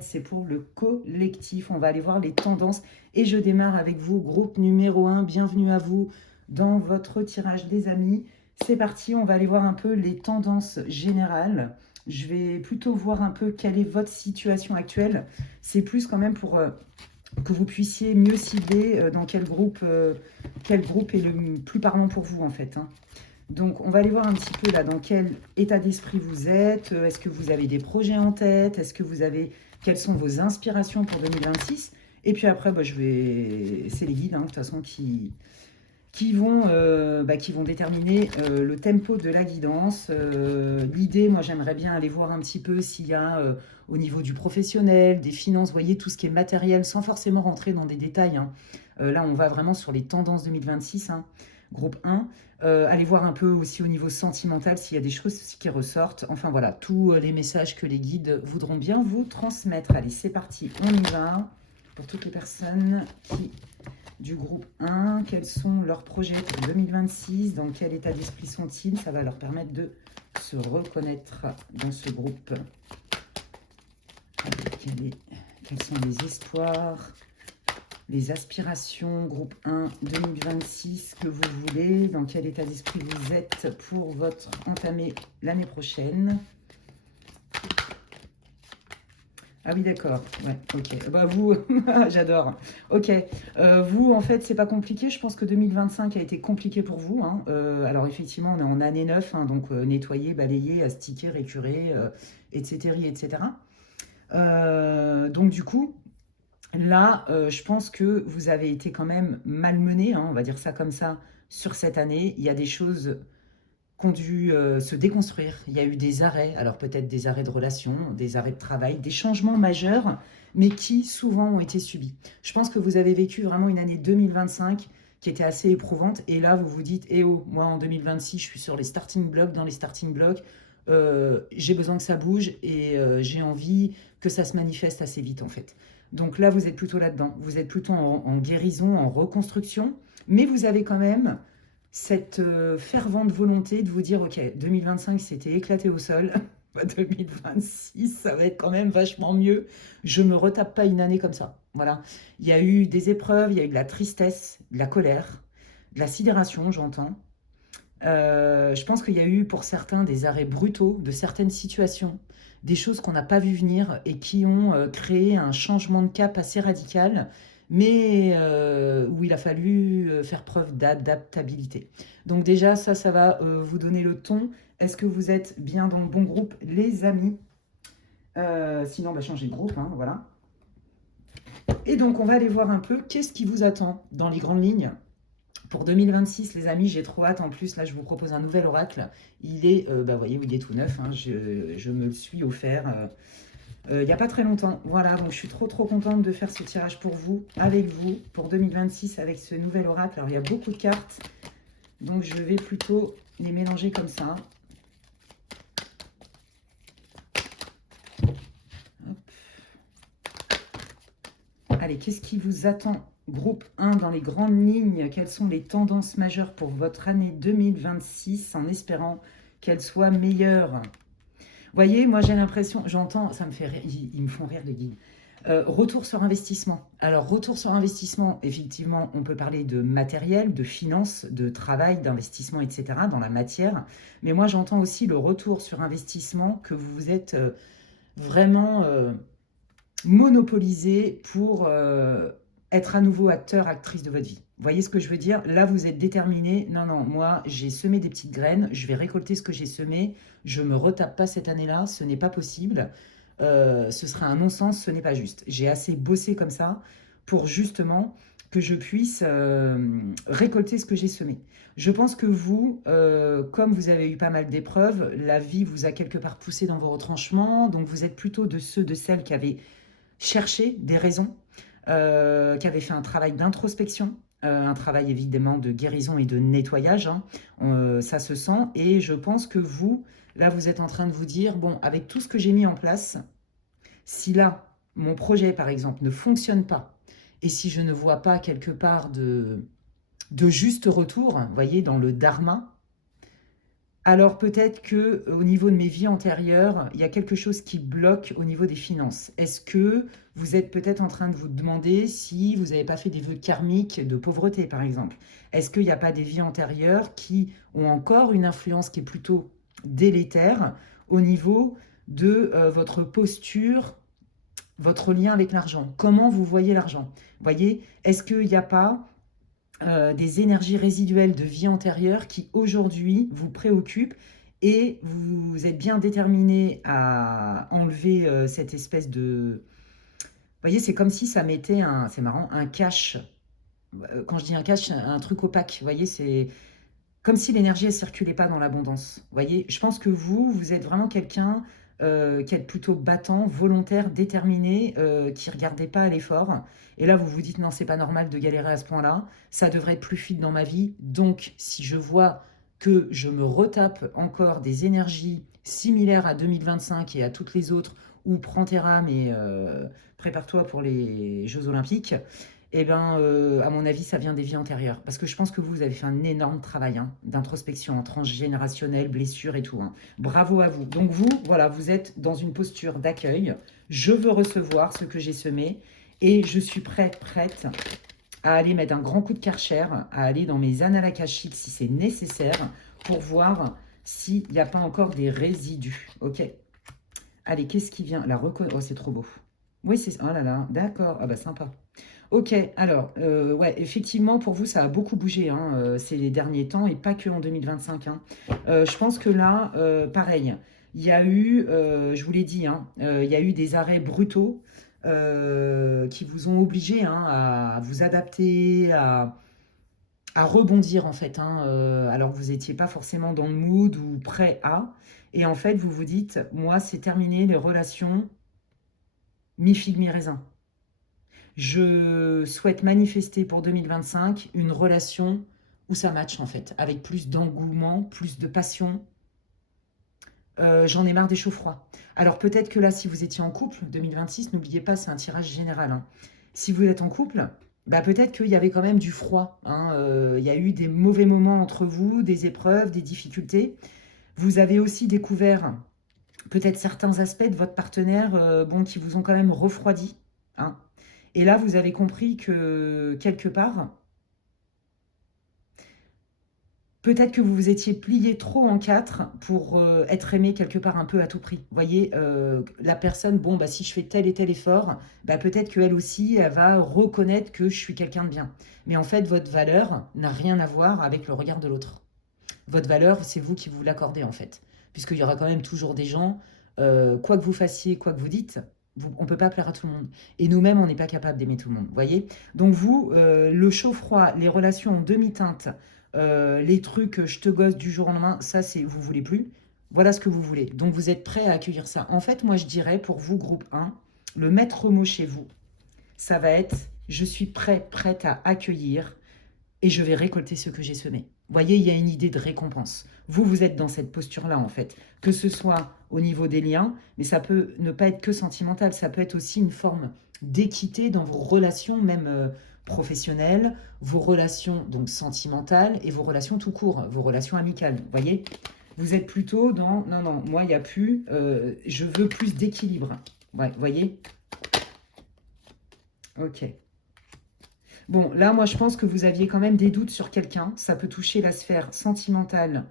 C'est pour le collectif. On va aller voir les tendances. Et je démarre avec vous, groupe numéro 1. Bienvenue à vous dans votre tirage des amis. C'est parti, on va aller voir un peu les tendances générales. Je vais plutôt voir un peu quelle est votre situation actuelle. C'est plus quand même pour que vous puissiez mieux cibler dans quel groupe est le plus parlant pour vous en fait, hein. Donc, on va aller voir un petit peu là dans quel état d'esprit vous êtes. Est-ce que vous avez des projets en tête? Est-ce que vous avez... Quelles sont vos inspirations pour 2026? Et puis après, bah, c'est les guides, hein, de toute façon, qui vont déterminer le tempo de la guidance. L'idée, moi, j'aimerais bien aller voir un petit peu s'il y a au niveau du professionnel, des finances, vous voyez, tout ce qui est matériel, sans forcément rentrer dans des détails, hein. Là, on va vraiment sur les tendances 2026, hein, groupe 1. Allez voir un peu aussi au niveau sentimental s'il y a des choses qui ressortent. Enfin voilà, tous les messages que les guides voudront bien vous transmettre. Allez, c'est parti, on y va. Pour toutes les personnes du groupe 1, quels sont leurs projets pour 2026, dans quel état d'esprit sont-ils? Ça va leur permettre de se reconnaître dans ce groupe. Quels sont les espoirs, les aspirations, groupe 1 2026, que vous voulez, dans quel état d'esprit vous êtes pour entamer l'année prochaine. Ah oui, d'accord. Ouais, ok. Bah vous, j'adore. Ok. Vous, en fait, c'est pas compliqué. Je pense que 2025 a été compliqué pour vous, hein. Alors effectivement, on est en année 9, hein, donc nettoyer, balayer, astiquer, récurer, etc., etc. Donc du coup, là, je pense que vous avez été quand même malmené, hein, on va dire ça comme ça, sur cette année. Il y a des choses qui ont dû se déconstruire. Il y a eu des arrêts, alors peut-être des arrêts de relations, des arrêts de travail, des changements majeurs, mais qui souvent ont été subis. Je pense que vous avez vécu vraiment une année 2025 qui était assez éprouvante. Et là, vous vous dites, eh oh, moi en 2026, je suis sur les starting blocks, dans les starting blocks. J'ai besoin que ça bouge et j'ai envie que ça se manifeste assez vite en fait. Donc là, vous êtes plutôt là-dedans. Vous êtes plutôt en guérison, en reconstruction, mais vous avez quand même cette fervente volonté de vous dire, ok, 2025 c'était éclaté au sol, 2026 ça va être quand même vachement mieux, je me retape pas une année comme ça. Voilà, il y a eu des épreuves, il y a eu de la tristesse, de la colère, de la sidération, j'entends. Je pense qu'il y a eu pour certains des arrêts brutaux de certaines situations, des choses qu'on n'a pas vu venir et qui ont créé un changement de cap assez radical, mais où il a fallu faire preuve d'adaptabilité. Donc déjà, ça va vous donner le ton. Est-ce que vous êtes bien dans le bon groupe, les amis? Sinon, on va changer de groupe, hein, voilà. Et donc, on va aller voir un peu qu'est-ce qui vous attend dans les grandes lignes. Pour 2026, les amis, j'ai trop hâte. En plus, là, je vous propose un nouvel oracle. Il est, vous voyez, il est tout neuf, hein. Je me le suis offert il n'y a pas très longtemps. Voilà, donc je suis trop contente de faire ce tirage pour vous, avec vous, pour 2026, avec ce nouvel oracle. Alors, il y a beaucoup de cartes, donc je vais plutôt les mélanger comme ça. Hop. Allez, qu'est-ce qui vous attend? Groupe 1, dans les grandes lignes, quelles sont les tendances majeures pour votre année 2026, en espérant qu'elles soient meilleures? Vous voyez, moi j'ai l'impression, j'entends, ça me fait rire, ils me font rire les guides. Retour sur investissement. Alors, retour sur investissement, effectivement, on peut parler de matériel, de finances, de travail, d'investissement, etc., dans la matière. Mais moi, j'entends aussi le retour sur investissement que vous êtes vraiment monopolisé pour être à nouveau acteur, actrice de votre vie. Vous voyez ce que je veux dire? Là, vous êtes déterminé. Non, non, moi, j'ai semé des petites graines. Je vais récolter ce que j'ai semé. Je ne me retape pas cette année-là. Ce n'est pas possible. Ce serait un non-sens. Ce n'est pas juste. J'ai assez bossé comme ça pour justement que je puisse récolter ce que j'ai semé. Je pense que vous, comme vous avez eu pas mal d'épreuves, la vie vous a quelque part poussé dans vos retranchements. Donc, vous êtes plutôt de ceux, de celles qui avaient cherché des raisons, qui avaient fait un travail d'introspection, un travail évidemment de guérison et de nettoyage, hein. Ça se sent. Et je pense que vous, là, vous êtes en train de vous dire, bon, avec tout ce que j'ai mis en place, si là, mon projet, par exemple, ne fonctionne pas, et si je ne vois pas quelque part de juste retour, vous voyez, dans le dharma, Alors peut-être que au niveau de mes vies antérieures, il y a quelque chose qui bloque au niveau des finances. Est-ce que vous êtes peut-être en train de vous demander si vous n'avez pas fait des vœux karmiques de pauvreté, par exemple? Est-ce qu'il n'y a pas des vies antérieures qui ont encore une influence qui est plutôt délétère au niveau de votre posture, votre lien avec l'argent? Comment vous voyez l'argent? Voyez, est-ce qu'il n'y a pas des énergies résiduelles de vie antérieure qui aujourd'hui vous préoccupent et vous êtes bien déterminé à enlever cette espèce de... Vous voyez, c'est comme si ça mettait un, c'est marrant, un cache. Quand je dis un cache, un truc opaque. Vous voyez, c'est comme si l'énergie ne circulait pas dans l'abondance. Vous voyez, je pense que vous êtes vraiment quelqu'un qui est plutôt battant, volontaire, déterminé, qui ne regardait pas à l'effort. Et là, vous vous dites, non, c'est pas normal de galérer à ce point-là. Ça devrait être plus fluide dans ma vie. Donc, si je vois que je me retape encore des énergies similaires à 2025 et à toutes les autres, ou prends tes rames et prépare-toi pour les Jeux Olympiques, eh ben, à mon avis, ça vient des vies antérieures. Parce que je pense que vous avez fait un énorme travail hein, d'introspection, transgénérationnelle, blessure et tout. Hein. Bravo à vous. Donc vous, voilà, vous êtes dans une posture d'accueil. Je veux recevoir ce que j'ai semé et je suis prête à aller mettre un grand coup de Karcher, à aller dans mes annales akashiques si c'est nécessaire pour voir s'il n'y a pas encore des résidus. Ok. Allez, qu'est-ce qui vient? Oh, c'est trop beau. Oui, c'est... Oh là là, d'accord. Ah bah sympa. Ok, alors, ouais, effectivement, pour vous, ça a beaucoup bougé hein, ces derniers temps et pas que en 2025. Hein. Je pense que là, pareil, il y a eu, je vous l'ai dit, hein, il y a eu des arrêts brutaux qui vous ont obligé hein, à vous adapter, à rebondir en fait. Hein, alors que vous n'étiez pas forcément dans le mood ou prêt à. Et en fait, vous vous dites, moi, c'est terminé les relations mi-figue, mi-raisin. Je souhaite manifester pour 2025 une relation où ça match en fait, avec plus d'engouement, plus de passion. J'en ai marre des chauds froids. Alors peut-être que là, si vous étiez en couple, 2026, n'oubliez pas, c'est un tirage général. Hein. Si vous êtes en couple, bah peut-être qu'il y avait quand même du froid. Hein. Il y a eu des mauvais moments entre vous, des épreuves, des difficultés. Vous avez aussi découvert peut-être certains aspects de votre partenaire bon, qui vous ont quand même refroidi. Hein. Et là, vous avez compris que quelque part, peut-être que vous vous étiez plié trop en quatre pour être aimé quelque part un peu à tout prix. Vous voyez, la personne, bon, bah, si je fais tel et tel effort, bah, peut-être qu'elle aussi, elle va reconnaître que je suis quelqu'un de bien. Mais en fait, votre valeur n'a rien à voir avec le regard de l'autre. Votre valeur, c'est vous qui vous l'accordez en fait. Puisqu'il y aura quand même toujours des gens, quoi que vous fassiez, quoi que vous dites, on ne peut pas plaire à tout le monde. Et nous-mêmes, on n'est pas capable d'aimer tout le monde. Voyez. Donc vous, le chaud-froid, les relations en demi-teinte, les trucs je te gosse du jour au lendemain, ça, c'est vous voulez plus. Voilà ce que vous voulez. Donc vous êtes prêt à accueillir ça. En fait, moi, je dirais pour vous, groupe 1, le maître mot chez vous, ça va être je suis prête à accueillir et je vais récolter ce que j'ai semé. Vous voyez, il y a une idée de récompense. Vous, vous êtes dans cette posture-là, en fait. Que ce soit au niveau des liens, mais ça peut ne pas être que sentimental, ça peut être aussi une forme d'équité dans vos relations, même professionnelles, vos relations donc sentimentales et vos relations tout court, vos relations amicales. Vous voyez, vous êtes plutôt dans non, non, moi, il n'y a plus, je veux plus d'équilibre. Ouais, vous voyez. Ok. Bon, là, moi, je pense que vous aviez quand même des doutes sur quelqu'un. Ça peut toucher la sphère sentimentale,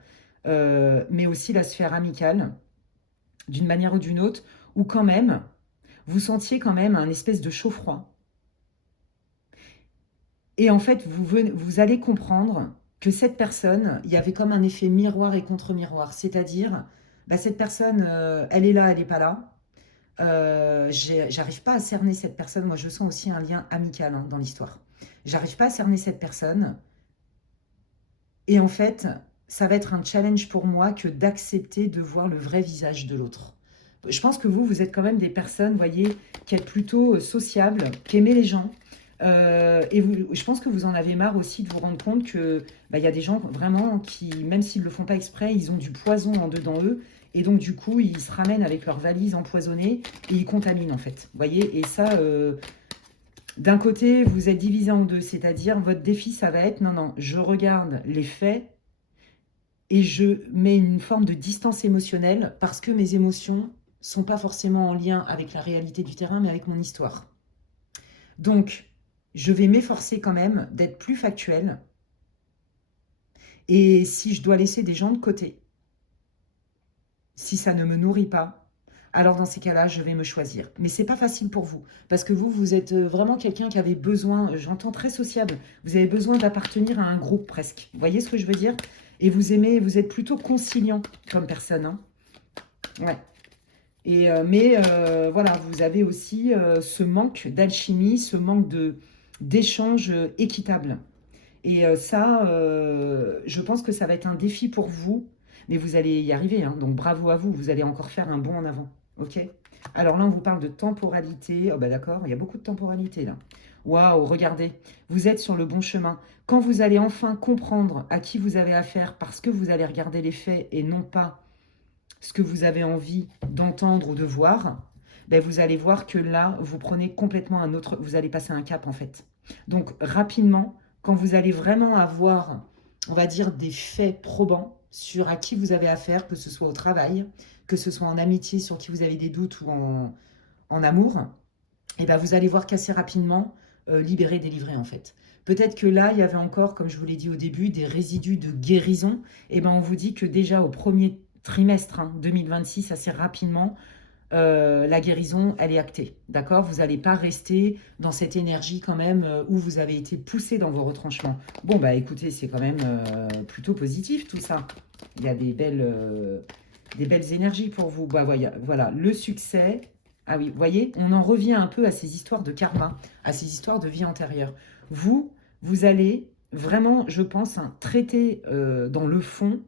mais aussi la sphère amicale, d'une manière ou d'une autre, où quand même, vous sentiez quand même un espèce de chaud-froid. Et en fait, vous allez comprendre que cette personne, il y avait comme un effet miroir et contre-miroir. C'est-à-dire, bah, cette personne, elle est là, elle n'est pas là. J'arrive pas à cerner cette personne. Moi, je sens aussi un lien amical hein, dans l'histoire. J'arrive pas à cerner cette personne. Et en fait, ça va être un challenge pour moi que d'accepter de voir le vrai visage de l'autre. Je pense que vous êtes quand même des personnes, voyez, qui êtes plutôt sociables, qui aimez les gens. Et je pense que vous en avez marre aussi de vous rendre compte que bah, y a des gens vraiment qui, même s'ils ne le font pas exprès, ils ont du poison en dedans eux. Et donc, du coup, ils se ramènent avec leurs valises empoisonnées et ils contaminent, en fait. Vous voyez. Et ça, d'un côté, vous êtes divisé en deux. C'est-à-dire, votre défi, ça va être, non, non, je regarde les faits et je mets une forme de distance émotionnelle parce que mes émotions sont pas forcément en lien avec la réalité du terrain, mais avec mon histoire. Donc, je vais m'efforcer quand même d'être plus factuelle. Et si je dois laisser des gens de côté, si ça ne me nourrit pas, alors dans ces cas-là, je vais me choisir. Mais c'est pas facile pour vous, parce que vous êtes vraiment quelqu'un qui avait besoin, j'entends très sociable, vous avez besoin d'appartenir à un groupe presque. Vous voyez ce que je veux dire? Et vous aimez, vous êtes plutôt conciliant comme personne, hein. Ouais. Voilà, vous avez aussi ce manque d'alchimie, ce manque d'échange équitable. Et ça, je pense que ça va être un défi pour vous, mais vous allez y arriver, hein. Donc bravo à vous, vous allez encore faire un bond en avant. Ok? Alors là, on vous parle de temporalité. Oh bah d'accord, il y a beaucoup de temporalité là. Waouh, regardez, vous êtes sur le bon chemin. Quand vous allez enfin comprendre à qui vous avez affaire, parce que vous allez regarder les faits et non pas ce que vous avez envie d'entendre ou de voir, ben vous allez voir que là, vous prenez complètement un autre, vous allez passer un cap en fait. Donc rapidement, quand vous allez vraiment avoir, on va dire, des faits probants sur à qui vous avez affaire, que ce soit au travail, que ce soit en amitié sur qui vous avez des doutes ou en amour, et ben vous allez voir qu'assez rapidement, libérer, délivrer en fait. Peut-être que là, il y avait encore, comme je vous l'ai dit au début, des résidus de guérison. Et ben on vous dit que déjà au premier trimestre 2026, assez rapidement, la guérison, elle est actée. D'accord? Vous n'allez pas rester dans cette énergie quand même où vous avez été poussé dans vos retranchements. Bon, bah écoutez, c'est quand même plutôt positif tout ça. Il y a des belles énergies pour vous. Bah, voilà, le succès. Ah oui, vous voyez, on en revient un peu à ces histoires de karma, à ces histoires de vie antérieure. Vous allez vraiment, je pense, traiter dans le fond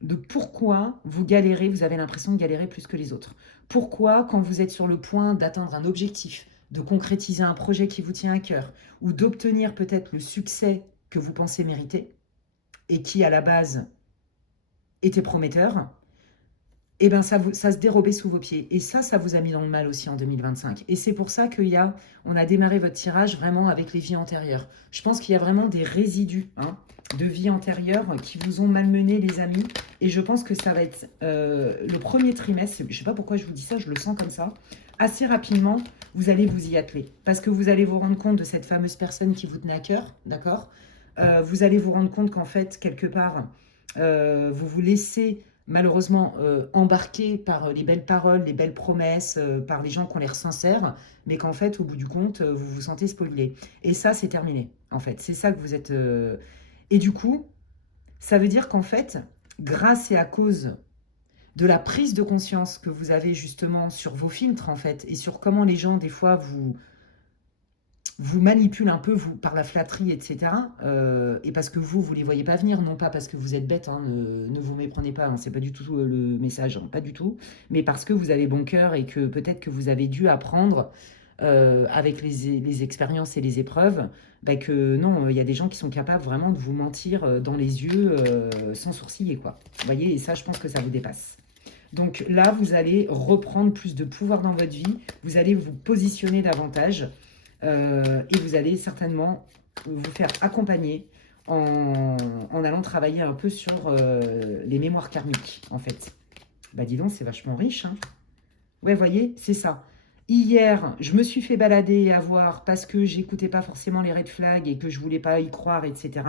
de pourquoi vous galérez, vous avez l'impression de galérer plus que les autres. Pourquoi, quand vous êtes sur le point d'atteindre un objectif, de concrétiser un projet qui vous tient à cœur, ou d'obtenir peut-être le succès que vous pensez mériter, et qui à la base était prometteur, eh ben ça se dérobait sous vos pieds. Et ça vous a mis dans le mal aussi en 2025. Et c'est pour ça on a démarré votre tirage vraiment avec les vies antérieures. Je pense qu'il y a vraiment des résidus de vie antérieure qui vous ont malmené, les amis. Et je pense que ça va être le premier trimestre, je ne sais pas pourquoi je vous dis ça, je le sens comme ça. Assez rapidement, vous allez vous y atteler. Parce que vous allez vous rendre compte de cette fameuse personne qui vous tenait à cœur, d'accord? Vous allez vous rendre compte qu'en fait, quelque part, vous vous laissez malheureusement embarqué par les belles paroles, les belles promesses, par les gens qui ont l'air sincères, mais qu'en fait, au bout du compte, vous vous sentez spoilé. Et ça, c'est terminé, en fait. C'est ça que vous êtes... Et du coup, ça veut dire qu'en fait, grâce et à cause de la prise de conscience que vous avez justement sur vos filtres, en fait, et sur comment les gens, des fois, vous manipule un peu vous, par la flatterie, etc. Et parce que vous les voyez pas venir, non pas parce que vous êtes bête, ne vous méprenez pas, c'est pas du tout le message, pas du tout, mais parce que vous avez bon cœur et que peut-être que vous avez dû apprendre avec les expériences et les épreuves, bah, que non, il y a des gens qui sont capables vraiment de vous mentir dans les yeux sans sourciller, quoi. Vous voyez, et ça, je pense que ça vous dépasse. Donc là, vous allez reprendre plus de pouvoir dans votre vie, vous allez vous positionner davantage. Et vous allez certainement vous faire accompagner en allant travailler un peu sur les mémoires karmiques, en fait. Bah dis donc, c'est vachement riche, hein. Ouais, voyez, c'est ça. Hier, je me suis fait balader et avoir parce que j'écoutais pas forcément les red flags et que je voulais pas y croire, etc.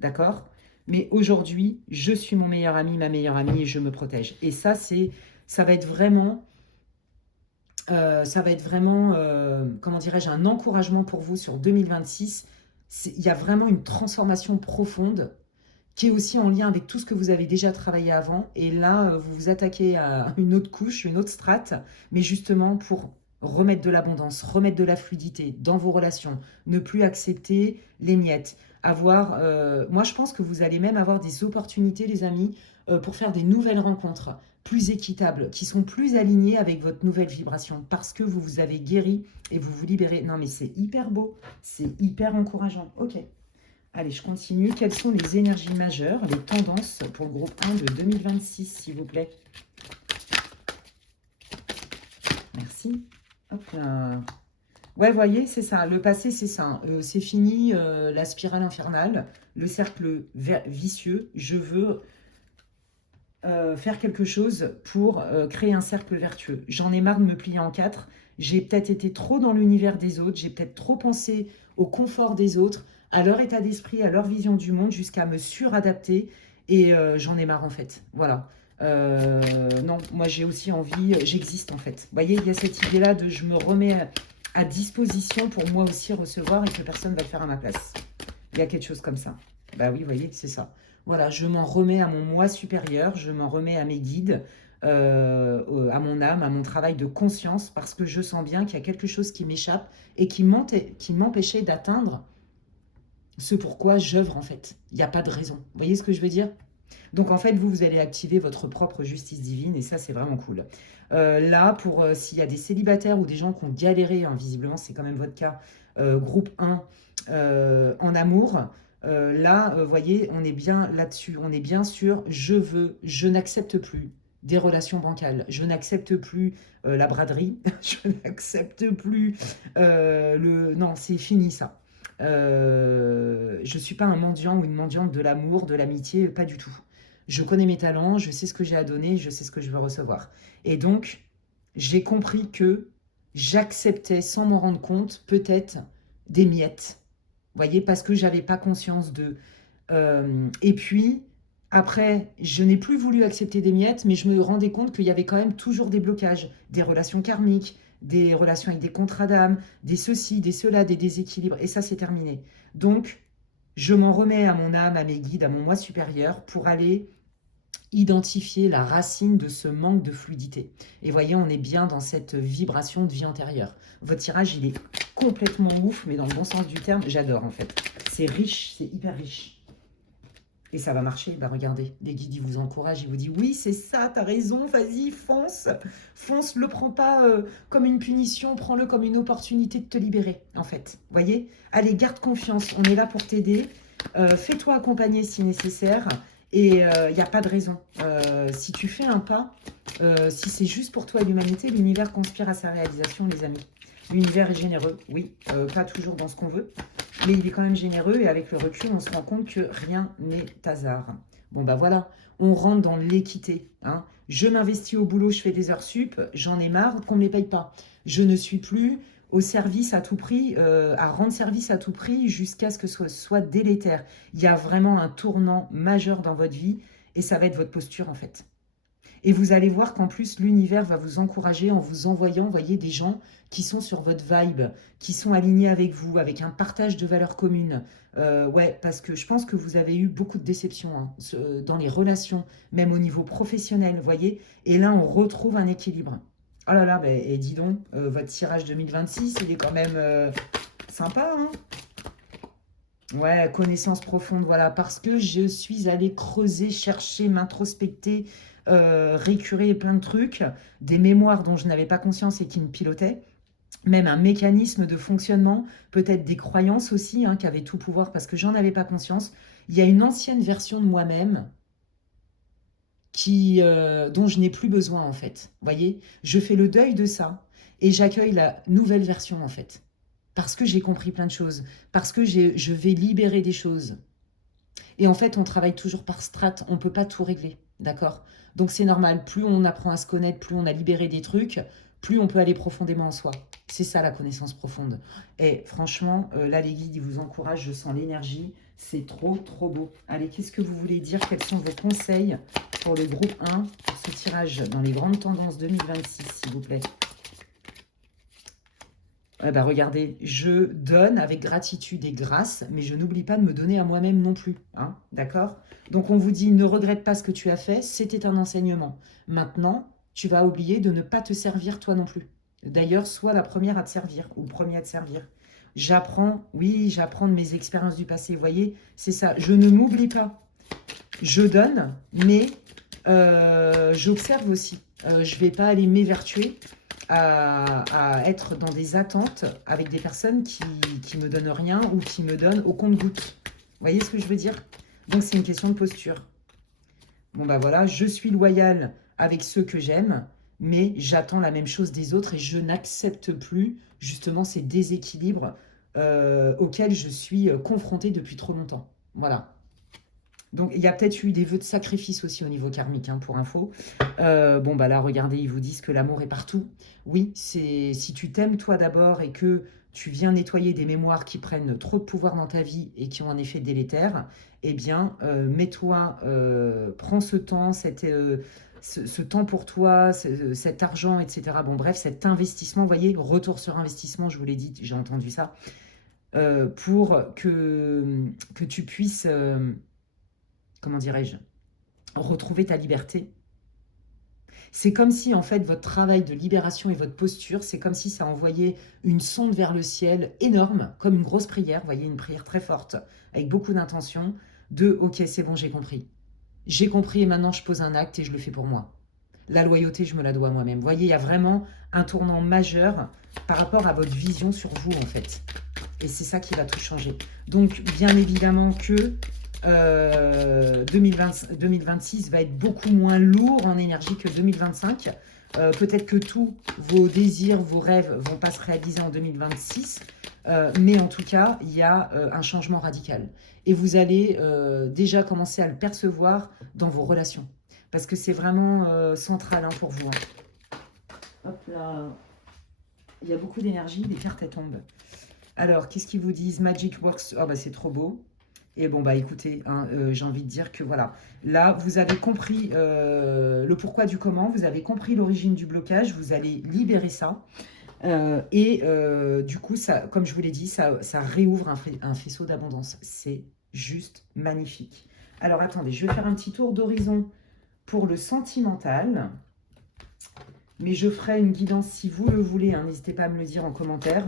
D'accord? Mais aujourd'hui, je suis mon meilleur ami, ma meilleure amie et je me protège. Et ça va être vraiment comment dirais-je, un encouragement pour vous sur 2026. Il y a vraiment une transformation profonde qui est aussi en lien avec tout ce que vous avez déjà travaillé avant. Et là, vous vous attaquez à une autre couche, une autre strate, mais justement pour remettre de l'abondance, remettre de la fluidité dans vos relations, ne plus accepter les miettes. Moi, je pense que vous allez même avoir des opportunités, les amis, pour faire des nouvelles rencontres plus équitables, qui sont plus alignées avec votre nouvelle vibration, parce que vous vous avez guéri et vous vous libérez. Non, mais c'est hyper beau, c'est hyper encourageant. Ok. Allez, je continue. Quelles sont les énergies majeures, les tendances pour le groupe 1 de 2026, s'il vous plaît? Merci. Hop là. Ouais, voyez, c'est ça. Le passé, c'est ça. C'est fini, la spirale infernale, le cercle vicieux. Je veux faire quelque chose pour créer un cercle vertueux. J'en ai marre de me plier en quatre. J'ai peut-être été trop dans l'univers des autres, j'ai peut-être trop pensé au confort des autres, à leur état d'esprit, à leur vision du monde, jusqu'à me suradapter. Et j'en ai marre en fait. Voilà. Non, moi j'ai aussi envie, j'existe en fait. Vous voyez, il y a cette idée-là de je me remets à disposition pour moi aussi recevoir et que personne va le faire à ma place. Il y a quelque chose comme ça. Bah oui, vous voyez, c'est ça. Voilà, je m'en remets à mon moi supérieur, je m'en remets à mes guides, à mon âme, à mon travail de conscience, parce que je sens bien qu'il y a quelque chose qui m'échappe et qui m'empêchait d'atteindre ce pourquoi j'œuvre en fait. Il n'y a pas de raison. Vous voyez ce que je veux dire? Donc en fait, vous allez activer votre propre justice divine et ça, c'est vraiment cool. Là, pour s'il y a des célibataires ou des gens qui ont galéré, hein, visiblement, c'est quand même votre cas, groupe 1 en amour, là, voyez, on est bien là-dessus. On est bien sûr, je n'accepte plus des relations bancales. Je n'accepte plus la braderie. Je n'accepte plus le... Non, c'est fini ça. Je ne suis pas un mendiant ou une mendiante de l'amour, de l'amitié, pas du tout. Je connais mes talents, je sais ce que j'ai à donner, je sais ce que je veux recevoir. Et donc, j'ai compris que j'acceptais, sans m'en rendre compte, peut-être des miettes. Vous voyez, parce que j'avais pas conscience de. Et puis, après, je n'ai plus voulu accepter des miettes, mais je me rendais compte qu'il y avait quand même toujours des blocages, des relations karmiques, des relations avec des contrats d'âme, des ceci, des cela, des déséquilibres. Et ça, c'est terminé. Donc, je m'en remets à mon âme, à mes guides, à mon moi supérieur pour aller identifier la racine de ce manque de fluidité. Et voyez, on est bien dans cette vibration de vie antérieure. Votre tirage, il est complètement ouf, mais dans le bon sens du terme, j'adore en fait. C'est riche, c'est hyper riche. Et ça va marcher, bah regardez, les guides, ils vous encouragent, ils vous disent, oui, c'est ça, t'as raison, vas-y, fonce, fonce, le prends pas comme une punition, prends-le comme une opportunité de te libérer, en fait. Voyez? Allez, garde confiance, on est là pour t'aider, fais-toi accompagner si nécessaire, et il n'y a pas de raison. Si tu fais un pas, si c'est juste pour toi et l'humanité, l'univers conspire à sa réalisation, les amis. L'univers est généreux, oui, pas toujours dans ce qu'on veut, mais il est quand même généreux et avec le recul, on se rend compte que rien n'est hasard. Bon, bah voilà, on rentre dans l'équité. Hein. Je m'investis au boulot, je fais des heures sup, j'en ai marre qu'on ne les paye pas. Je ne suis plus au service à tout prix, à rendre service à tout prix jusqu'à ce que ce soit délétère. Il y a vraiment un tournant majeur dans votre vie et ça va être votre posture en fait. Et vous allez voir qu'en plus, l'univers va vous encourager en vous envoyant, voyez, des gens qui sont sur votre vibe, qui sont alignés avec vous, avec un partage de valeurs communes. Ouais, parce que je pense que vous avez eu beaucoup de déceptions hein, dans les relations, même au niveau professionnel, voyez. Et là, on retrouve un équilibre. Oh là là, bah, et dis donc, votre tirage 2026, il est quand même sympa, hein. Ouais, connaissance profonde, voilà, parce que je suis allée creuser, chercher, m'introspecter, récurer plein de trucs, des mémoires dont je n'avais pas conscience et qui me pilotaient, même un mécanisme de fonctionnement, peut-être des croyances aussi, hein, qui avaient tout pouvoir parce que j'en avais pas conscience. Il y a une ancienne version de moi-même dont je n'ai plus besoin en fait. Vous voyez, je fais le deuil de ça et j'accueille la nouvelle version en fait. Parce que j'ai compris plein de choses, parce que je vais libérer des choses. Et en fait, on travaille toujours par strates, on ne peut pas tout régler, d'accord? Donc c'est normal, plus on apprend à se connaître, plus on a libéré des trucs, plus on peut aller profondément en soi. C'est ça la connaissance profonde. Et franchement, là les guides, ils vous encouragent, je sens l'énergie, c'est trop trop beau. Allez, qu'est-ce que vous voulez dire? Quels sont vos conseils pour le groupe 1, pour ce tirage dans les grandes tendances 2026, s'il vous plaît? Eh ben, regardez, je donne avec gratitude et grâce, mais je n'oublie pas de me donner à moi-même non plus. Hein, d'accord? Donc on vous dit, ne regrette pas ce que tu as fait, c'était un enseignement. Maintenant, tu vas oublier de ne pas te servir toi non plus. D'ailleurs, sois la première à te servir, ou le premier à te servir. J'apprends, oui, j'apprends de mes expériences du passé. Vous voyez, c'est ça. Je ne m'oublie pas. Je donne, mais j'observe aussi. Je ne vais pas aller m'évertuer à être dans des attentes avec des personnes qui me donnent rien ou qui me donnent au compte-gouttes. Vous voyez ce que je veux dire? Donc, c'est une question de posture. Bon, bah voilà, je suis loyale avec ceux que j'aime, mais j'attends la même chose des autres et je n'accepte plus justement ces déséquilibres auxquels je suis confrontée depuis trop longtemps. Voilà. Donc, il y a peut-être eu des vœux de sacrifice aussi au niveau karmique, hein, pour info. Bon, bah là, regardez, ils vous disent que l'amour est partout. Oui, c'est si tu t'aimes toi d'abord et que tu viens nettoyer des mémoires qui prennent trop de pouvoir dans ta vie et qui ont un effet délétère, eh bien, mets-toi, prends ce temps, ce temps pour toi, cet argent, etc. Bon, bref, cet investissement, vous voyez, retour sur investissement, je vous l'ai dit, j'ai entendu ça, pour que tu puisses, comment dirais-je, retrouver ta liberté. C'est comme si, en fait, votre travail de libération et votre posture, c'est comme si ça envoyait une sonde vers le ciel énorme, comme une grosse prière, vous voyez, une prière très forte, avec beaucoup d'intention, de « Ok, c'est bon, j'ai compris. J'ai compris et maintenant je pose un acte et je le fais pour moi. La loyauté, je me la dois moi-même. » Vous voyez, il y a vraiment un tournant majeur par rapport à votre vision sur vous, en fait. Et c'est ça qui va tout changer. Donc, bien évidemment que 2026 va être beaucoup moins lourd en énergie que 2025. Peut-être que tous vos désirs, vos rêves vont pas se réaliser en 2026, mais en tout cas, il y a un changement radical. Et vous allez déjà commencer à le percevoir dans vos relations. Parce que c'est vraiment central, hein, pour vous, hein. Hop là. Il y a beaucoup d'énergie, les cartes elles tombent. Alors, qu'est-ce qu'ils vous disent? Magic Works. Oh, bah, c'est trop beau. Et bon, bah écoutez, hein, j'ai envie de dire que voilà, là, vous avez compris le pourquoi du comment, vous avez compris l'origine du blocage, vous allez libérer ça. Du coup, ça, comme je vous l'ai dit, ça réouvre un faisceau d'abondance. C'est juste magnifique. Alors, attendez, je vais faire un petit tour d'horizon pour le sentimental. Mais je ferai une guidance si vous le voulez, hein, n'hésitez pas à me le dire en commentaire.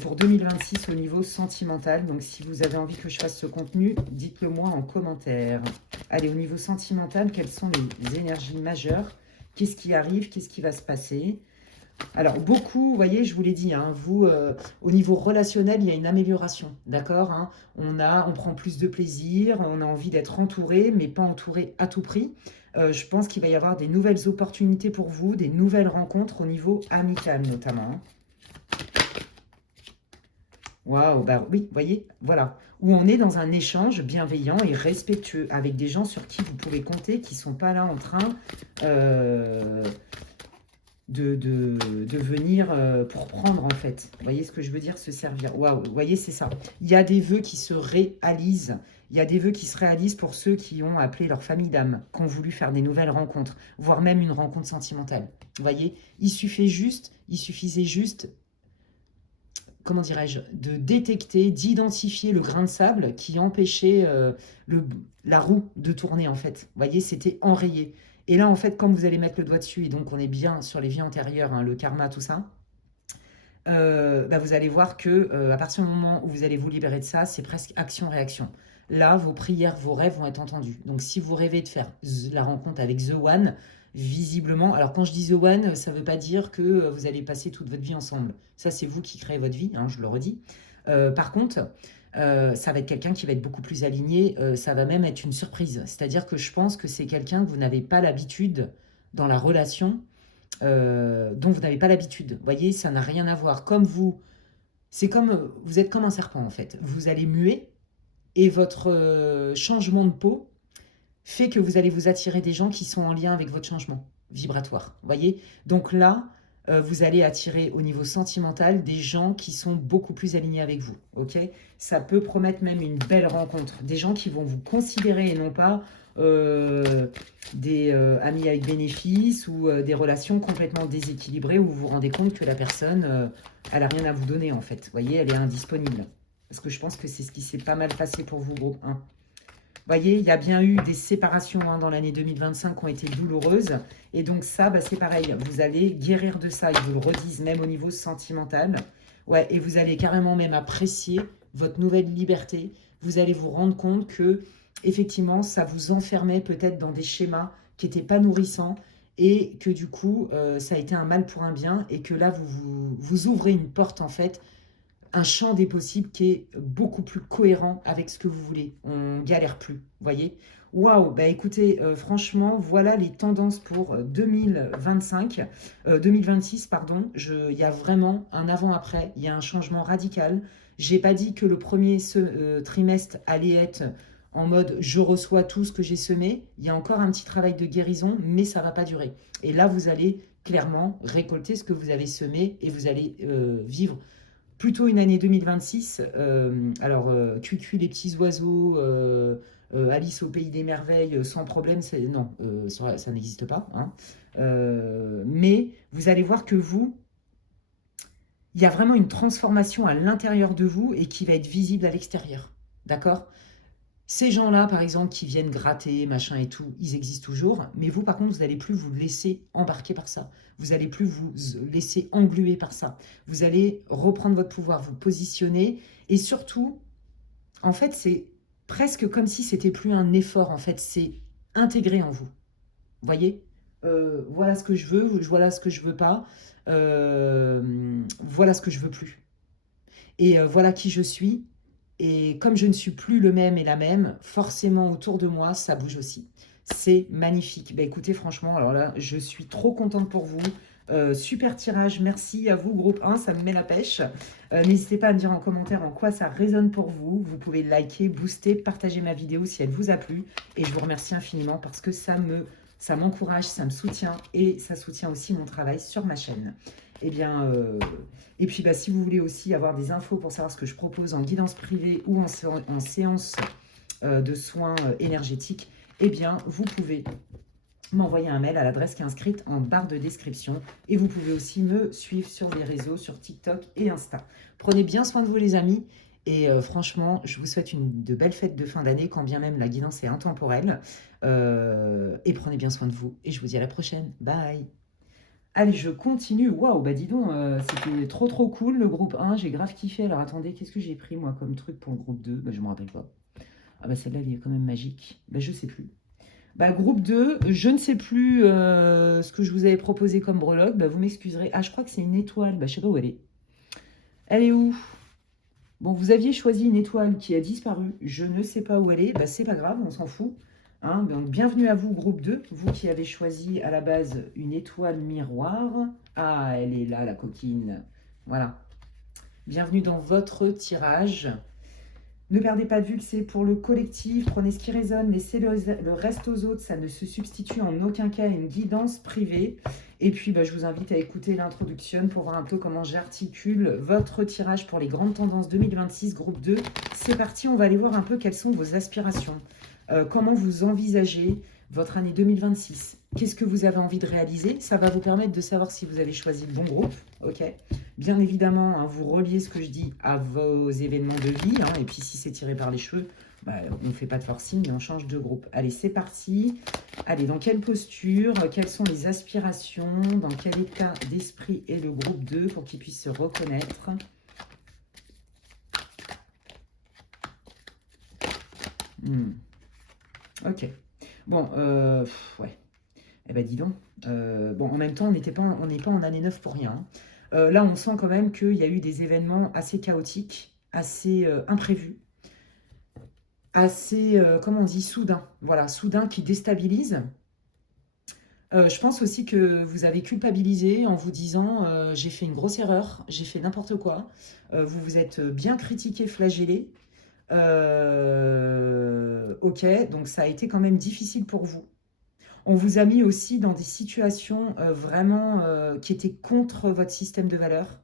Pour 2026 au niveau sentimental. Donc, si vous avez envie que je fasse ce contenu, dites-le moi en commentaire. Allez, au niveau sentimental, quelles sont les énergies majeures? Qu'est-ce qui arrive? Qu'est-ce qui va se passer? Alors, beaucoup, vous voyez, je vous l'ai dit, hein, vous, au niveau relationnel, il y a une amélioration, d'accord, hein. On prend plus de plaisir, on a envie d'être entouré, mais pas entouré à tout prix. Je pense qu'il va y avoir des nouvelles opportunités pour vous, des nouvelles rencontres au niveau amical notamment, hein. Waouh, bah oui, vous voyez, voilà. Où on est dans un échange bienveillant et respectueux avec des gens sur qui vous pouvez compter, qui ne sont pas là en train euh, de venir pour prendre, en fait. Vous voyez ce que je veux dire, se servir. Waouh, vous voyez, c'est ça. Il y a des vœux qui se réalisent. Il y a des vœux qui se réalisent pour ceux qui ont appelé leur famille d'âme, qui ont voulu faire des nouvelles rencontres, voire même une rencontre sentimentale. Vous voyez, il suffisait juste, comment dirais-je, de détecter, d'identifier le grain de sable qui empêchait la roue de tourner, en fait. Vous voyez, c'était enrayé. Et là, en fait, comme vous allez mettre le doigt dessus, et donc on est bien sur les vies antérieures, hein, le karma, tout ça, bah, vous allez voir que à partir du moment où vous allez vous libérer de ça, c'est presque action-réaction. Là, vos prières, vos rêves vont être entendus. Donc, si vous rêvez de faire la rencontre avec The One, visiblement, alors quand je dis The One, ça ne veut pas dire que vous allez passer toute votre vie ensemble. Ça, c'est vous qui créez votre vie, hein, je le redis. Par contre, ça va être quelqu'un qui va être beaucoup plus aligné. Ça va même être une surprise. C'est-à-dire que je pense que c'est quelqu'un que vous n'avez pas l'habitude dans la relation, dont vous n'avez pas l'habitude. Vous voyez, ça n'a rien à voir. Comme vous, c'est comme, vous êtes comme un serpent en fait. Vous allez muer et votre changement de peau fait que vous allez vous attirer des gens qui sont en lien avec votre changement vibratoire. Vous voyez? Donc là, vous allez attirer au niveau sentimental des gens qui sont beaucoup plus alignés avec vous. Ok? Ça peut promettre même une belle rencontre. Des gens qui vont vous considérer et non pas des amis avec bénéfice ou des relations complètement déséquilibrées où vous vous rendez compte que la personne, elle n'a rien à vous donner en fait. Vous voyez, elle est indisponible. Parce que je pense que c'est ce qui s'est pas mal passé pour vous, groupe 1. Vous voyez, il y a bien eu des séparations, hein, dans l'année 2025 qui ont été douloureuses. Et donc ça, bah, c'est pareil. Vous allez guérir de ça. Ils vous le redisent même au niveau sentimental. Ouais, et vous allez carrément même apprécier votre nouvelle liberté. Vous allez vous rendre compte que, effectivement, ça vous enfermait peut-être dans des schémas qui n'étaient pas nourrissants et que du coup, ça a été un mal pour un bien et que là, vous ouvrez une porte, en fait, un champ des possibles qui est beaucoup plus cohérent avec ce que vous voulez. On galère plus, vous voyez. Waouh, bah écoutez, franchement, voilà les tendances pour 2025, 2026, pardon. Il y a vraiment un avant-après, il y a un changement radical. J'ai pas dit que le premier trimestre allait être en mode je reçois tout ce que j'ai semé. Il y a encore un petit travail de guérison, mais ça ne va pas durer. Et là, vous allez clairement récolter ce que vous avez semé et vous allez vivre plutôt une année 2026. Cucu les petits oiseaux, Alice au pays des merveilles, sans problème, non, ça n'existe pas. Hein. Mais vous allez voir que vous, il y a vraiment une transformation à l'intérieur de vous et qui va être visible à l'extérieur. D'accord? Ces gens-là, par exemple, qui viennent gratter, machin et tout, ils existent toujours. Mais vous, par contre, vous n'allez plus vous laisser embarquer par ça. Vous n'allez plus vous laisser engluer par ça. Vous allez reprendre votre pouvoir, vous positionner. Et surtout, en fait, c'est presque comme si c'était plus un effort. En fait, c'est intégré en vous. Vous voyez? Voilà ce que je veux, voilà ce que je veux pas. Voilà ce que je veux plus. Et voilà qui je suis. Et comme je ne suis plus le même et la même, forcément autour de moi, ça bouge aussi. C'est magnifique. Bah, écoutez, franchement, alors là, je suis trop contente pour vous. Super tirage, merci à vous, groupe 1, ça me met la pêche. N'hésitez pas à me dire en commentaire en quoi ça résonne pour vous. Vous pouvez liker, booster, partager ma vidéo si elle vous a plu. Et je vous remercie infiniment parce que ça m'encourage, ça me soutient et ça soutient aussi mon travail sur ma chaîne. Eh bien, et puis si vous voulez aussi avoir des infos pour savoir ce que je propose en guidance privée ou en séance de soins énergétiques, eh bien, vous pouvez m'envoyer un mail à l'adresse qui est inscrite en barre de description. Et vous pouvez aussi me suivre sur les réseaux, sur TikTok et Insta. Prenez bien soin de vous, les amis. Et franchement, je vous souhaite de belles fêtes de fin d'année, quand bien même la guidance est intemporelle. Et prenez bien soin de vous. Et je vous dis à la prochaine. Bye. Allez, je continue. Waouh, bah dis donc, c'était trop cool le groupe 1. J'ai grave kiffé. Alors attendez, qu'est-ce que j'ai pris moi comme truc pour le groupe 2? Bah je me rappelle pas. Ah bah celle-là, elle est quand même magique. Bah je sais plus. Bah groupe 2, je ne sais plus ce que je vous avais proposé comme breloque. Bah vous m'excuserez. Ah, je crois que c'est une étoile. Bah je sais pas où elle est. Elle est où? Bon, vous aviez choisi une étoile qui a disparu. Je ne sais pas où elle est. Bah c'est pas grave, on s'en fout. Hein, donc, bienvenue à vous, groupe 2, vous qui avez choisi à la base une étoile miroir. Ah, elle est là, la coquine. Voilà. Bienvenue dans votre tirage. Ne perdez pas de vue que c'est pour le collectif. Prenez ce qui résonne, laissez le reste aux autres. Ça ne se substitue en aucun cas à une guidance privée. Et puis, je vous invite à écouter l'introduction pour voir un peu comment j'articule votre tirage pour les grandes tendances 2026, groupe 2. C'est parti, on va aller voir un peu quelles sont vos aspirations. Comment vous envisagez votre année 2026? Qu'est-ce que vous avez envie de réaliser? Ça va vous permettre de savoir si vous avez choisi le bon groupe. Ok. Bien évidemment, hein, vous reliez ce que je dis à vos événements de vie. Hein, et puis, si c'est tiré par les cheveux, on ne fait pas de forcing, mais on change de groupe. Allez, c'est parti. Allez, dans quelle posture? Quelles sont les aspirations? Dans quel état d'esprit est le groupe 2 pour qu'il puisse se reconnaître? Ok. Bon, ouais. Eh ben dis donc. Bon, en même temps, on n'est pas en année 9 pour rien. Hein. Là, on sent quand même qu'il y a eu des événements assez chaotiques, assez imprévus, assez, comment on dit, soudains. Voilà, soudains qui déstabilisent. Je pense aussi que vous avez culpabilisé en vous disant j'ai fait une grosse erreur, j'ai fait n'importe quoi. Vous vous êtes bien critiqué, flagellé. Ok, donc ça a été quand même difficile pour vous. On vous a mis aussi dans des situations vraiment qui étaient contre votre système de valeurs,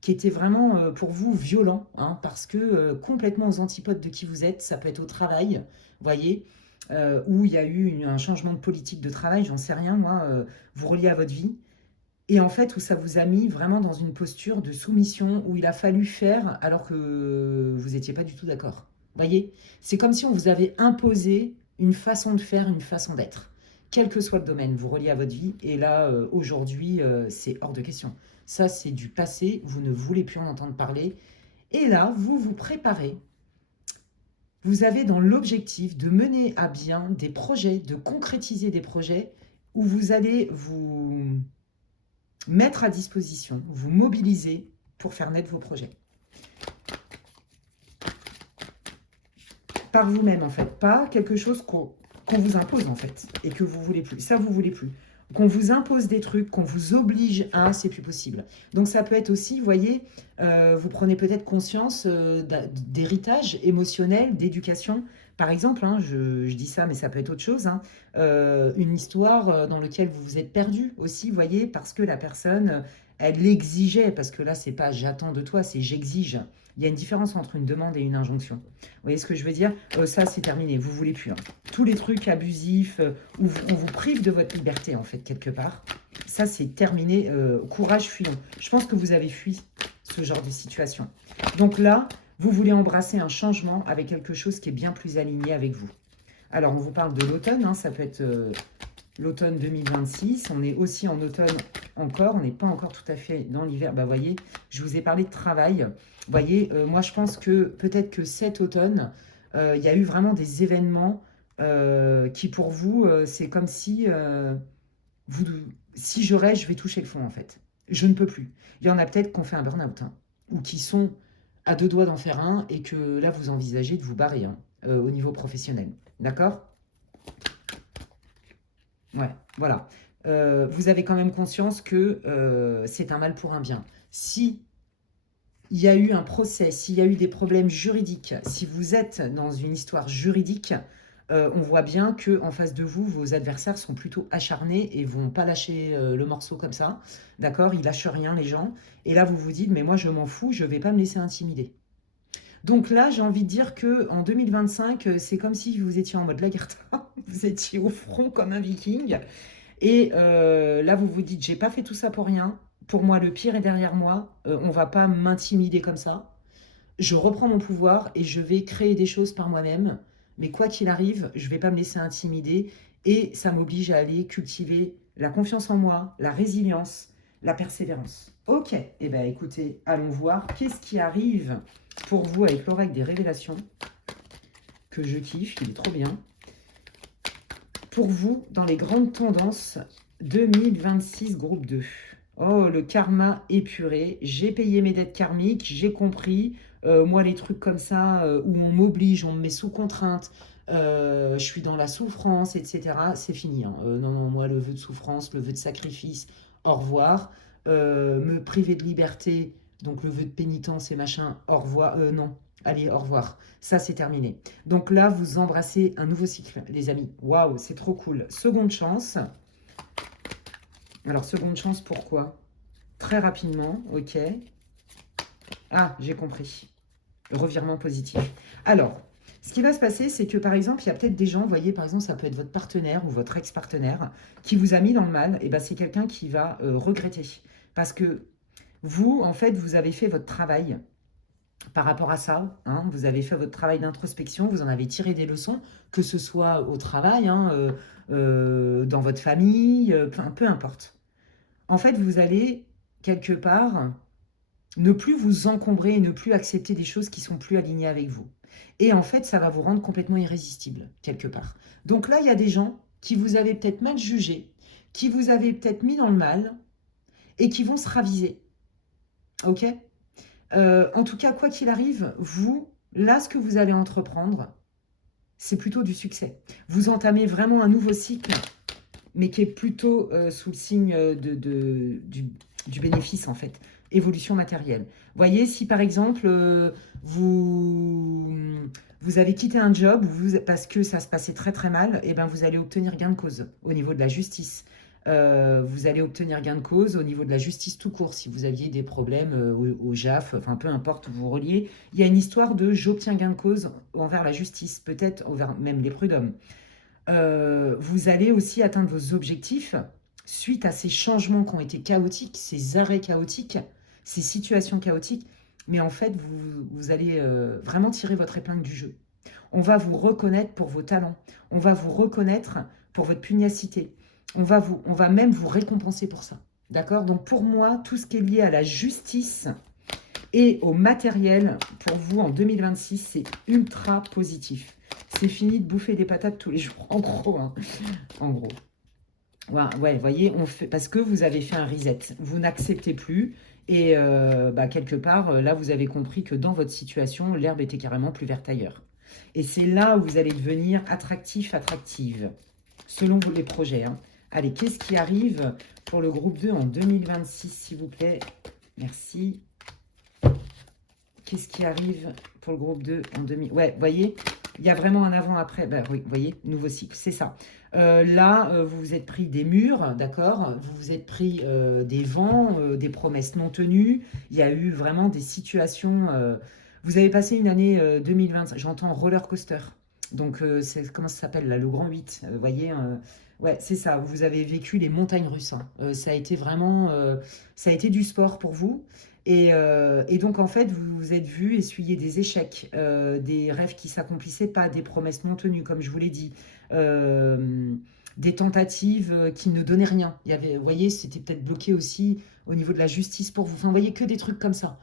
qui étaient vraiment pour vous violents, hein, parce que complètement aux antipodes de qui vous êtes. Ça peut être au travail, vous voyez, où il y a eu un changement de politique de travail, j'en sais rien, moi, vous reliez à votre vie. Et en fait, où ça vous a mis vraiment dans une posture de soumission, où il a fallu faire alors que vous n'étiez pas du tout d'accord. Vous voyez, c'est comme si on vous avait imposé une façon de faire, une façon d'être. Quel que soit le domaine, vous reliez à votre vie. Et là, aujourd'hui, c'est hors de question. Ça, c'est du passé, vous ne voulez plus en entendre parler. Et là, vous vous préparez. Vous avez dans l'objectif de mener à bien des projets, de concrétiser des projets où vous allez vous mettre à disposition, vous mobiliser pour faire naître vos projets. Par vous-même, en fait. Pas quelque chose qu'on vous impose, en fait, et que vous voulez plus. Ça, vous voulez plus. Qu'on vous impose des trucs, qu'on vous oblige à, c'est plus possible. Donc, ça peut être aussi, vous voyez, vous prenez peut-être conscience d'héritage émotionnel, d'éducation, Par exemple, hein, je dis ça, mais ça peut être autre chose, hein, une histoire dans laquelle vous vous êtes perdu aussi, vous voyez, parce que la personne, elle l'exigeait, parce que là, c'est pas j'attends de toi, c'est j'exige. Il y a une différence entre une demande et une injonction. Vous voyez ce que je veux dire? Ça, c'est terminé, vous voulez plus, hein. Tous les trucs abusifs, où on vous prive de votre liberté, en fait, quelque part, ça, c'est terminé. Courage, fuyons. Je pense que vous avez fui ce genre de situation. Donc là, vous voulez embrasser un changement avec quelque chose qui est bien plus aligné avec vous. Alors, on vous parle de l'automne, hein, ça peut être l'automne 2026. On est aussi en automne encore, on n'est pas encore tout à fait dans l'hiver. Bah, voyez, je vous ai parlé de travail. Vous voyez, moi, je pense que peut-être que cet automne, il y a eu vraiment des événements qui, pour vous, c'est comme si, vous, si je reste, je vais toucher le fond, en fait. Je ne peux plus. Il y en a peut-être qui ont fait un burn-out, hein, ou qui sont à deux doigts d'en faire un, et que là, vous envisagez de vous barrer, hein, au niveau professionnel. D'accord? Ouais, voilà. Vous avez quand même conscience que c'est un mal pour un bien. Si il y a eu un procès, s'il y a eu des problèmes juridiques, si vous êtes dans une histoire juridique, on voit bien que en face de vous, vos adversaires sont plutôt acharnés et vont pas lâcher le morceau comme ça. D'accord? Ils lâchent rien, les gens. Et là, vous vous dites, mais moi, je m'en fous, je vais pas me laisser intimider. Donc là, j'ai envie de dire que en 2025, c'est comme si vous étiez en mode Lagertha, vous étiez au front comme un viking. Et là, vous vous dites, j'ai pas fait tout ça pour rien. Pour moi, le pire est derrière moi. On va pas m'intimider comme ça. Je reprends mon pouvoir et je vais créer des choses par moi-même. Mais quoi qu'il arrive, je vais pas me laisser intimider. Et ça m'oblige à aller cultiver la confiance en moi, la résilience, la persévérance. Ok, eh bien écoutez, allons voir qu'est-ce qui arrive pour vous avec l'oracle des révélations, que je kiffe, il est trop bien. Pour vous, dans les grandes tendances 2026, groupe 2. Oh, le karma épuré. J'ai payé mes dettes karmiques, j'ai compris. Moi, les trucs comme ça, où on m'oblige, on me met sous contrainte, je suis dans la souffrance, etc., c'est fini, hein. Non, non, moi, le vœu de souffrance, le vœu de sacrifice, au revoir. Me priver de liberté, donc le vœu de pénitence et machin, au revoir. Non, allez, au revoir. Ça, c'est terminé. Donc là, vous embrassez un nouveau cycle, les amis. Waouh, c'est trop cool. Seconde chance. Alors, seconde chance, pourquoi? Très rapidement, ok. Ah, j'ai compris. Revirement positif. Alors, ce qui va se passer, c'est que par exemple, il y a peut-être des gens, vous voyez, par exemple, ça peut être votre partenaire ou votre ex-partenaire qui vous a mis dans le mal, et ben c'est quelqu'un qui va regretter. Parce que vous, en fait, vous avez fait votre travail par rapport à ça, hein, vous avez fait votre travail d'introspection, vous en avez tiré des leçons, que ce soit au travail, hein, dans votre famille, peu importe. En fait, vous allez, quelque part, ne plus vous encombrer et ne plus accepter des choses qui sont plus alignées avec vous. Et en fait, ça va vous rendre complètement irrésistible, quelque part. Donc là, il y a des gens qui vous avaient peut-être mal jugé, qui vous avaient peut-être mis dans le mal, et qui vont se raviser. Ok? En tout cas, quoi qu'il arrive, vous, là, ce que vous allez entreprendre, c'est plutôt du succès. Vous entamez vraiment un nouveau cycle, mais qui est plutôt sous le signe du bénéfice, en fait. Évolution matérielle. Voyez, si par exemple, vous avez quitté un job parce que ça se passait très très mal, et ben vous allez obtenir gain de cause au niveau de la justice. Vous allez obtenir gain de cause au niveau de la justice tout court, si vous aviez des problèmes au JAF, enfin peu importe où vous reliez. Il y a une histoire de j'obtiens gain de cause envers la justice, peut-être envers même les prud'hommes. Vous allez aussi atteindre vos objectifs suite à ces changements qui ont été chaotiques, ces arrêts chaotiques, ces situations chaotiques. Mais en fait, vous allez vraiment tirer votre épingle du jeu. On va vous reconnaître pour vos talents. On va vous reconnaître pour votre pugnacité. On va même vous récompenser pour ça. D'accord? Donc pour moi, tout ce qui est lié à la justice et au matériel, pour vous, en 2026, c'est ultra positif. C'est fini de bouffer des patates tous les jours, en gros. Hein. En gros. Ouais, ouais, voyez, parce que vous avez fait un reset. Vous n'acceptez plus. Et quelque part, là, vous avez compris que dans votre situation, l'herbe était carrément plus verte ailleurs. Et c'est là où vous allez devenir attractif, attractive, selon les projets. Hein. Allez, qu'est-ce qui arrive pour le groupe 2 en 2026, s'il vous plaît? Merci. Qu'est-ce qui arrive pour le groupe 2 en 2000? Ouais, voyez, Il y a vraiment un avant-après. Ben oui, vous voyez, nouveau cycle, c'est ça. Là, vous vous êtes pris des murs, d'accord? Vous vous êtes pris des vents, des promesses non tenues. Il y a eu vraiment des situations. Vous avez passé une année 2020, j'entends roller coaster. Donc, c'est, comment ça s'appelle là, le grand 8, vous voyez? Ouais, c'est ça. Vous avez vécu les montagnes russes, hein. Ça a été vraiment. Ça a été du sport pour vous. Et donc, en fait, vous vous êtes vu essuyer des échecs, des rêves qui s'accomplissaient pas, des promesses non tenues, comme je vous l'ai dit, euh, des tentatives qui ne donnaient rien. Il y avait, vous voyez, c'était peut-être bloqué aussi au niveau de la justice pour vous. Enfin, vous voyez que des trucs comme ça.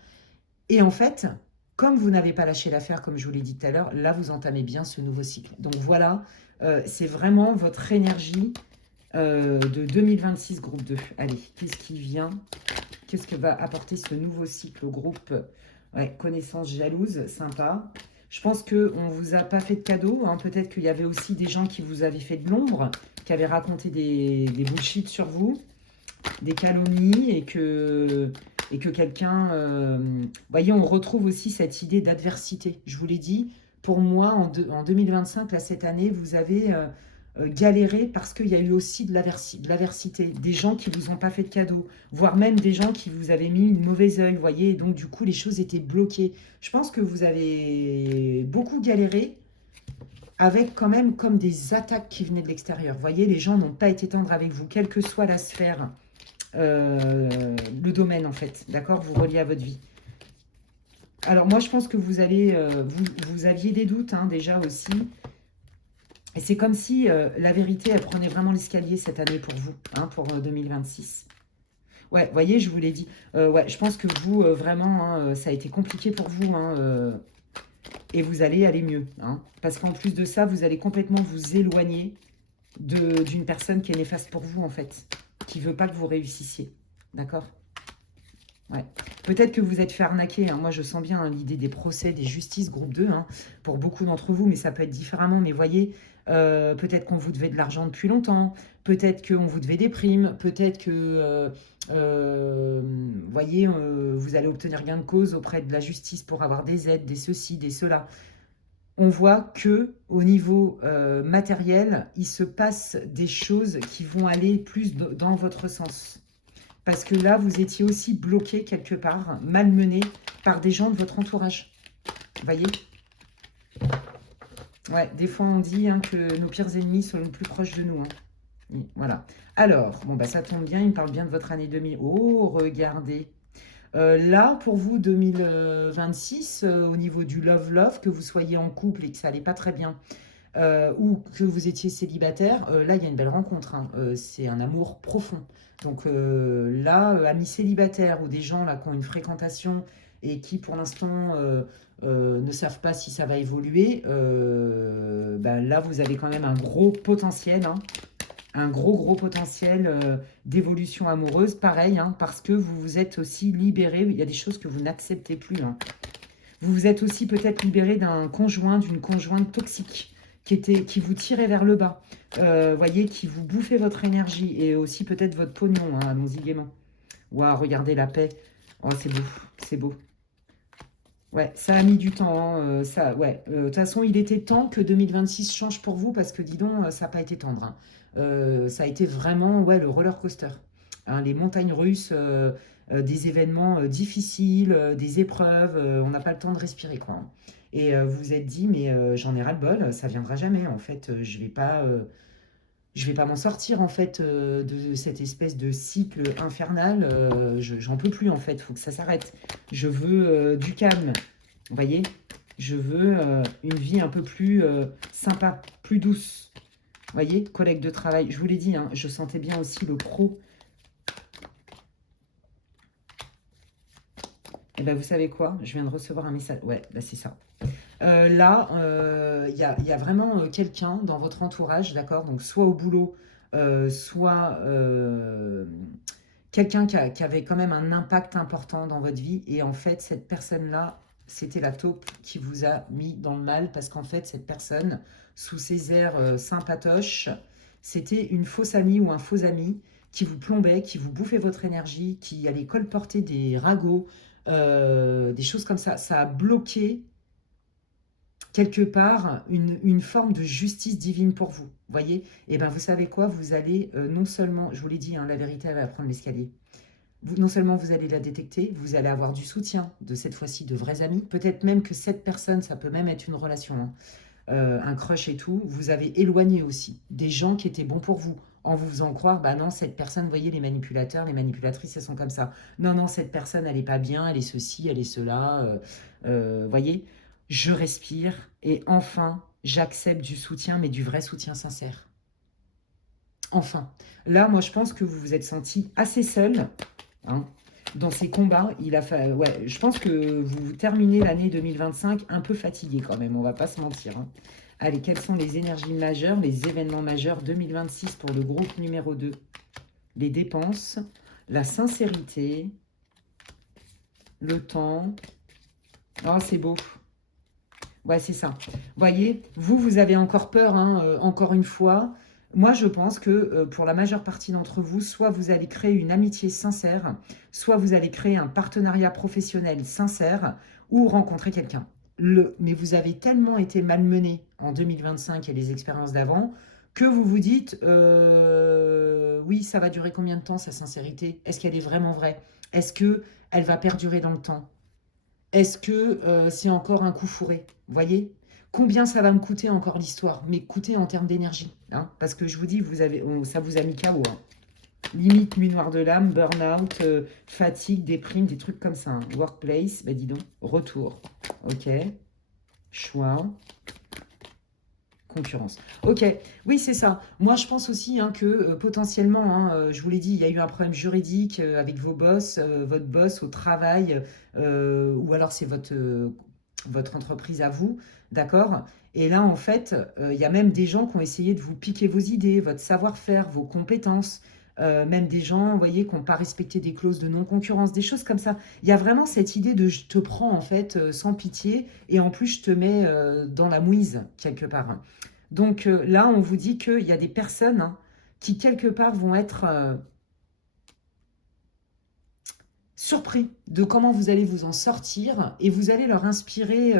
Et en fait, comme vous n'avez pas lâché l'affaire, comme je vous l'ai dit tout à l'heure, là, vous entamez bien ce nouveau cycle. Donc voilà, c'est vraiment votre énergie de 2026, groupe 2. Allez, qu'est-ce qui vient? Qu'est-ce que va apporter ce nouveau cycle au groupe? Ouais, connaissance jalouse, sympa. Je pense qu'on ne vous a pas fait de cadeau, hein. Peut-être qu'il y avait aussi des gens qui vous avaient fait de l'ombre, qui avaient raconté des bullshit sur vous, des calomnies, et que quelqu'un... voyez, on retrouve aussi cette idée d'adversité. Je vous l'ai dit, pour moi, en 2025, là, cette année, vous avez galéré parce qu'il y a eu aussi de l'aversité. Des gens qui vous ont pas fait de cadeau, voire même des gens qui vous avaient mis une mauvaise œil, voyez, et donc du coup, les choses étaient bloquées. Je pense que vous avez beaucoup galéré avec quand même comme des attaques qui venaient de l'extérieur. Vous voyez, les gens n'ont pas été tendres avec vous, quelle que soit la sphère, le domaine en fait, d'accord? Vous reliez à votre vie. Alors moi, je pense que vous allez, vous aviez des doutes hein, déjà aussi. Et c'est comme si la vérité, elle prenait vraiment l'escalier cette année pour vous, hein, pour 2026. Ouais, vous voyez, je vous l'ai dit. Ouais, je pense que vous, vraiment, hein, ça a été compliqué pour vous, hein, et vous allez aller mieux. Hein, parce qu'en plus de ça, vous allez complètement vous éloigner d'une personne qui est néfaste pour vous, en fait, qui ne veut pas que vous réussissiez. D'accord? Ouais. Peut-être que vous êtes fait arnaquer, hein. Moi, je sens bien hein, l'idée des procès, des justices, groupe 2, hein, pour beaucoup d'entre vous, mais ça peut être différemment. Mais voyez, peut-être qu'on vous devait de l'argent depuis longtemps, peut-être qu'on vous devait des primes, peut-être que, voyez, vous allez obtenir gain de cause auprès de la justice pour avoir des aides, des ceci, des cela. On voit que au niveau matériel, il se passe des choses qui vont aller plus dans votre sens. Parce que là, vous étiez aussi bloqué quelque part, malmené par des gens de votre entourage. Vous voyez? Ouais, des fois on dit hein, que nos pires ennemis sont les plus proches de nous. Hein. Oui, voilà. Alors, bon, bah, ça tombe bien, il me parle bien de votre année 2000. Oh, regardez. Là, pour vous, 2026, au niveau du love-love, que vous soyez en couple et que ça n'allait pas très bien, ou que vous étiez célibataire, là, il y a une belle rencontre. Hein. C'est un amour profond. Donc là, amis célibataires ou des gens là, qui ont une fréquentation et qui, pour l'instant, ne savent pas si ça va évoluer, ben, là, vous avez quand même un gros potentiel. Hein, un gros potentiel d'évolution amoureuse, pareil, hein, parce que vous vous êtes aussi libéré. Il y a des choses que vous n'acceptez plus. Hein. Vous vous êtes aussi peut-être libéré d'un conjoint, d'une conjointe toxique qui vous tirait vers le bas. Voyez, qui vous bouffait votre énergie et aussi peut-être votre pognon. Hein, allons-y gaiement. Waouh, regardez la paix. Oh, c'est beau, c'est beau. Ouais, ça a mis du temps. Hein, ça, ouais. De toute façon, il était temps que 2026 change pour vous parce que, dis donc, ça n'a pas été tendre. Hein. Ça a été vraiment ouais, le roller coaster. Hein, les montagnes russes, des événements difficiles, des épreuves. On n'a pas le temps de respirer, quoi. Hein. Et vous vous êtes dit, mais j'en ai ras-le-bol, ça viendra jamais. En fait, je vais pas m'en sortir en fait de cette espèce de cycle infernal. J'en peux plus en fait. Il faut que ça s'arrête. Je veux du calme. Vous voyez? Je veux une vie un peu plus sympa, plus douce. Vous voyez? Collègue de travail. Je vous l'ai dit, hein, je sentais bien aussi le pro. Et ben vous savez quoi? Je viens de recevoir un message. Ouais, ben c'est ça. Là, y a vraiment quelqu'un dans votre entourage, d'accord? Donc, soit au boulot, soit quelqu'un qui avait quand même un impact important dans votre vie. Et en fait, cette personne-là, c'était la taupe qui vous a mis dans le mal parce qu'en fait, cette personne, sous ses airs sympatoches, c'était une fausse amie ou un faux ami qui vous plombait, qui vous bouffait votre énergie, qui allait colporter des ragots, des choses comme ça. Ça a bloqué quelque part une forme de justice divine pour vous. Voyez? Et bien, vous savez quoi? Vous allez non seulement, je vous l'ai dit, hein, la vérité, elle va prendre l'escalier. Non seulement vous allez la détecter, vous allez avoir du soutien, de cette fois-ci de vrais amis. Peut-être même que cette personne, ça peut même être une relation, hein, un crush et tout. Vous avez éloigné aussi des gens qui étaient bons pour vous, en vous faisant croire, bah non, cette personne, vous voyez, les manipulateurs, les manipulatrices, elles sont comme ça. Non, non, cette personne, elle n'est pas bien, elle est ceci, elle est cela. Voyez, je respire et enfin, j'accepte du soutien, mais du vrai soutien sincère. Enfin, là, moi, je pense que vous vous êtes senti assez seul, hein, dans ces combats. Ouais, je pense que vous terminez l'année 2025 un peu fatigué quand même, on va pas se mentir, hein. Allez, quelles sont les énergies majeures, les événements majeurs 2026 pour le groupe numéro 2? Les dépenses, la sincérité, le temps. Oh, c'est beau. Ouais, c'est ça. Voyez, vous avez encore peur, hein, encore une fois. Moi, je pense que pour la majeure partie d'entre vous, soit vous allez créer une amitié sincère, soit vous allez créer un partenariat professionnel sincère ou rencontrer quelqu'un. Mais vous avez tellement été malmené en 2025 et les expériences d'avant que vous vous dites, oui, ça va durer combien de temps, sa sincérité? Est-ce qu'elle est vraiment vraie? Est-ce qu'elle va perdurer dans le temps? Est-ce que c'est encore un coup fourré? Vous voyez? Combien ça va me coûter encore l'histoire? Mais coûter en termes d'énergie, hein, parce que je vous dis, ça vous a mis KO, hein. Limite, nuit noire de l'âme, burn-out, fatigue, déprime, des trucs comme ça, hein. Workplace, bah dis donc, retour. Ok. Choix. Concurrence. Ok, oui, c'est ça. Moi, je pense aussi, hein, que potentiellement, hein, je vous l'ai dit, il y a eu un problème juridique avec vos boss, votre boss au travail, ou alors c'est votre entreprise à vous, d'accord? Et là, en fait, il y a même des gens qui ont essayé de vous piquer vos idées, votre savoir-faire, vos compétences, même des gens, vous voyez, qui n'ont pas respecté des clauses de non-concurrence, des choses comme ça. Il y a vraiment cette idée de je te prends, en fait, sans pitié, et en plus, je te mets dans la mouise, quelque part, hein. Donc là, on vous dit qu'il y a des personnes, hein, qui, quelque part, vont être surpris de comment vous allez vous en sortir et vous allez leur inspirer.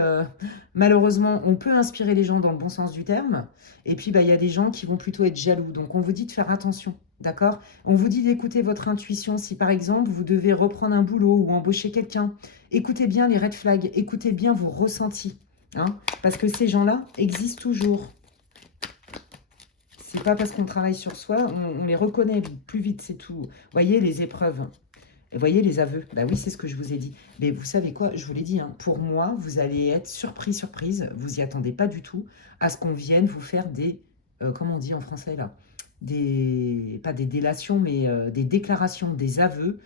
Malheureusement, on peut inspirer les gens dans le bon sens du terme. Et puis, bah, il y a des gens qui vont plutôt être jaloux. Donc, on vous dit de faire attention. D'accord? On vous dit d'écouter votre intuition. Si, par exemple, vous devez reprendre un boulot ou embaucher quelqu'un, écoutez bien les red flags. Écoutez bien vos ressentis, hein, parce que ces gens-là existent toujours. C'est pas parce qu'on travaille sur soi, on les reconnaît plus vite, c'est tout. Voyez les épreuves. Et voyez les aveux. Bah oui, c'est ce que je vous ai dit. Mais vous savez quoi? Je vous l'ai dit, hein, pour moi, vous allez être surprise. Vous y attendez pas du tout à ce qu'on vienne vous faire des... comment on dit en français là? Pas des délations, mais des déclarations, des aveux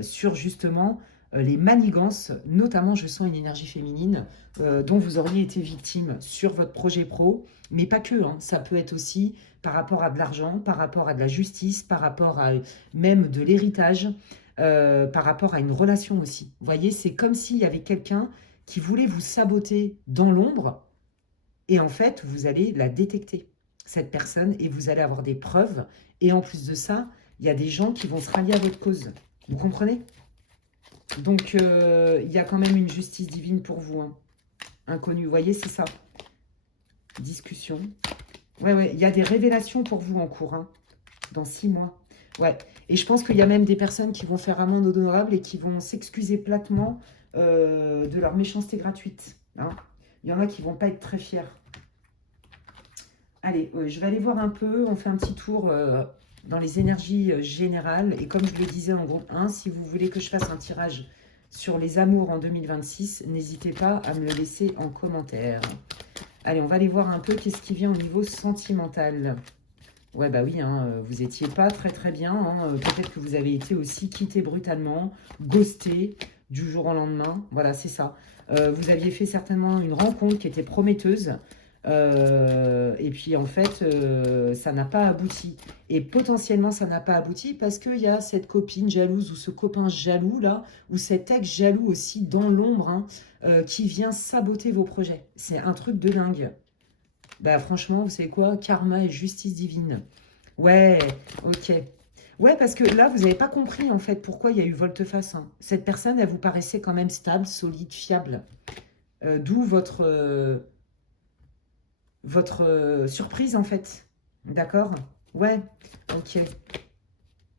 sur justement les manigances. Notamment, je sens une énergie féminine dont vous auriez été victime sur votre projet pro. Mais pas que, hein, ça peut être aussi par rapport à de l'argent, par rapport à de la justice, par rapport à même de l'héritage, par rapport à une relation aussi. Vous voyez, c'est comme s'il y avait quelqu'un qui voulait vous saboter dans l'ombre, et en fait, vous allez la détecter, cette personne, et vous allez avoir des preuves. Et en plus de ça, il y a des gens qui vont se rallier à votre cause. Vous comprenez? Donc, il y a quand même une justice divine pour vous, hein. Inconnue, vous voyez, c'est ça. Discussion. Ouais, il y a des révélations pour vous en cours, hein, dans 6 mois. Ouais, et je pense qu'il y a même des personnes qui vont faire amende honorable et qui vont s'excuser platement de leur méchanceté gratuite, hein. Il y en a qui vont pas être très fiers. Allez, je vais aller voir un peu, on fait un petit tour dans les énergies générales. Et comme je le disais en groupe 1, si vous voulez que je fasse un tirage sur les amours en 2026, n'hésitez pas à me le laisser en commentaire. Allez, on va aller voir un peu qu'est-ce qui vient au niveau sentimental. Ouais, bah oui, hein, vous étiez pas très bien, hein. Peut-être que vous avez été aussi quitté brutalement, ghosté du jour au lendemain. Voilà, c'est ça. Vous aviez fait certainement une rencontre qui était prometteuse. Et puis, en fait, ça n'a pas abouti. Et potentiellement, ça n'a pas abouti parce qu'il y a cette copine jalouse ou ce copain jaloux, là, ou cet ex jaloux aussi dans l'ombre, hein, qui vient saboter vos projets. C'est un truc de dingue. Bah franchement, vous savez quoi? Karma et justice divine. Ouais, ok. Ouais, parce que là, vous n'avez pas compris, en fait, pourquoi il y a eu volte-face, hein. Cette personne, elle vous paraissait quand même stable, solide, fiable. D'où votre surprise, en fait. D'accord? Ouais, ok.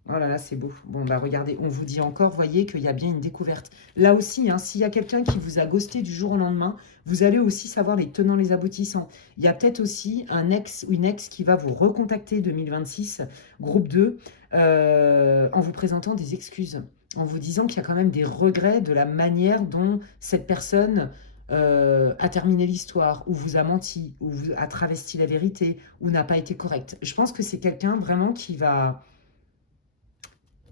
Oh là là, c'est beau. Bon, bah regardez, on vous dit encore, voyez qu'il y a bien une découverte. Là aussi, hein, s'il y a quelqu'un qui vous a ghosté du jour au lendemain, vous allez aussi savoir les tenants, les aboutissants. Il y a peut-être aussi un ex ou une ex qui va vous recontacter 2026, groupe 2, en vous présentant des excuses, en vous disant qu'il y a quand même des regrets de la manière dont cette personne a terminé l'histoire, ou vous a menti, ou vous a travesti la vérité, ou n'a pas été correct. Je pense que c'est quelqu'un vraiment qui va...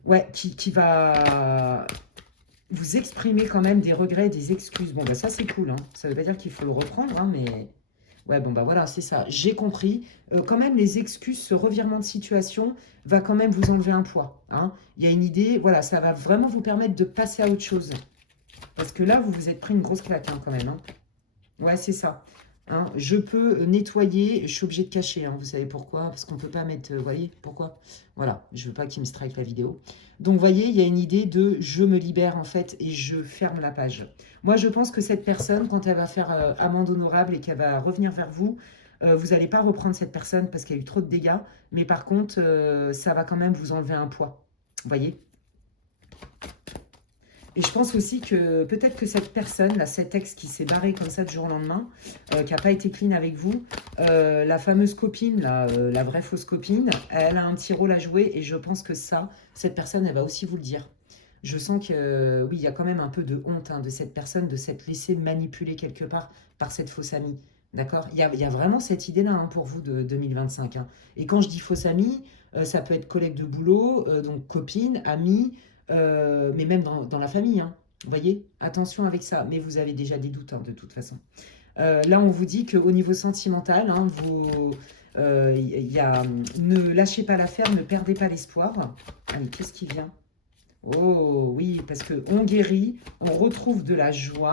Ouais, qui va vous exprimer quand même des regrets, des excuses. Bon, bah ça, c'est cool, hein. Ça veut pas dire qu'il faut le reprendre, hein, mais... Ouais, bon, bah voilà, c'est ça. J'ai compris. Quand même, les excuses, ce revirement de situation va quand même vous enlever un poids, hein. Il y a une idée, voilà, ça va vraiment vous permettre de passer à autre chose. Parce que là, vous vous êtes pris une grosse claque, hein, quand même, hein. Ouais, c'est ça. Hein, je peux nettoyer, je suis obligée de cacher, hein, vous savez pourquoi? Parce qu'on ne peut pas mettre, vous voyez, pourquoi? Voilà, je veux pas qu'il me strike la vidéo. Donc, vous voyez, il y a une idée de je me libère, en fait, et je ferme la page. Moi, je pense que cette personne, quand elle va faire amende honorable et qu'elle va revenir vers vous, vous n'allez pas reprendre cette personne parce qu'il y a eu trop de dégâts, mais par contre, ça va quand même vous enlever un poids. Vous voyez? Et je pense aussi que peut-être que cette personne, là, cet ex qui s'est barré comme ça du jour au lendemain, qui n'a pas été clean avec vous, la fameuse copine, là, la vraie fausse copine, elle a un petit rôle à jouer et je pense que ça, cette personne, elle va aussi vous le dire. Je sens que, oui, il y a quand même un peu de honte, hein, de cette personne, de s'être laissée manipuler quelque part par cette fausse amie. D'accord? Il y a vraiment cette idée-là, hein, pour vous de 2025, hein. Et quand je dis fausse amie, ça peut être collègue de boulot, donc copine, amie, mais même dans la famille, hein. Vous voyez, attention avec ça. Mais vous avez déjà des doutes, hein, de toute façon. Là, on vous dit qu'au niveau sentimental, hein, ne lâchez pas l'affaire, ne perdez pas l'espoir. Allez, qu'est-ce qui vient? Oh oui, parce que on guérit, on retrouve de la joie,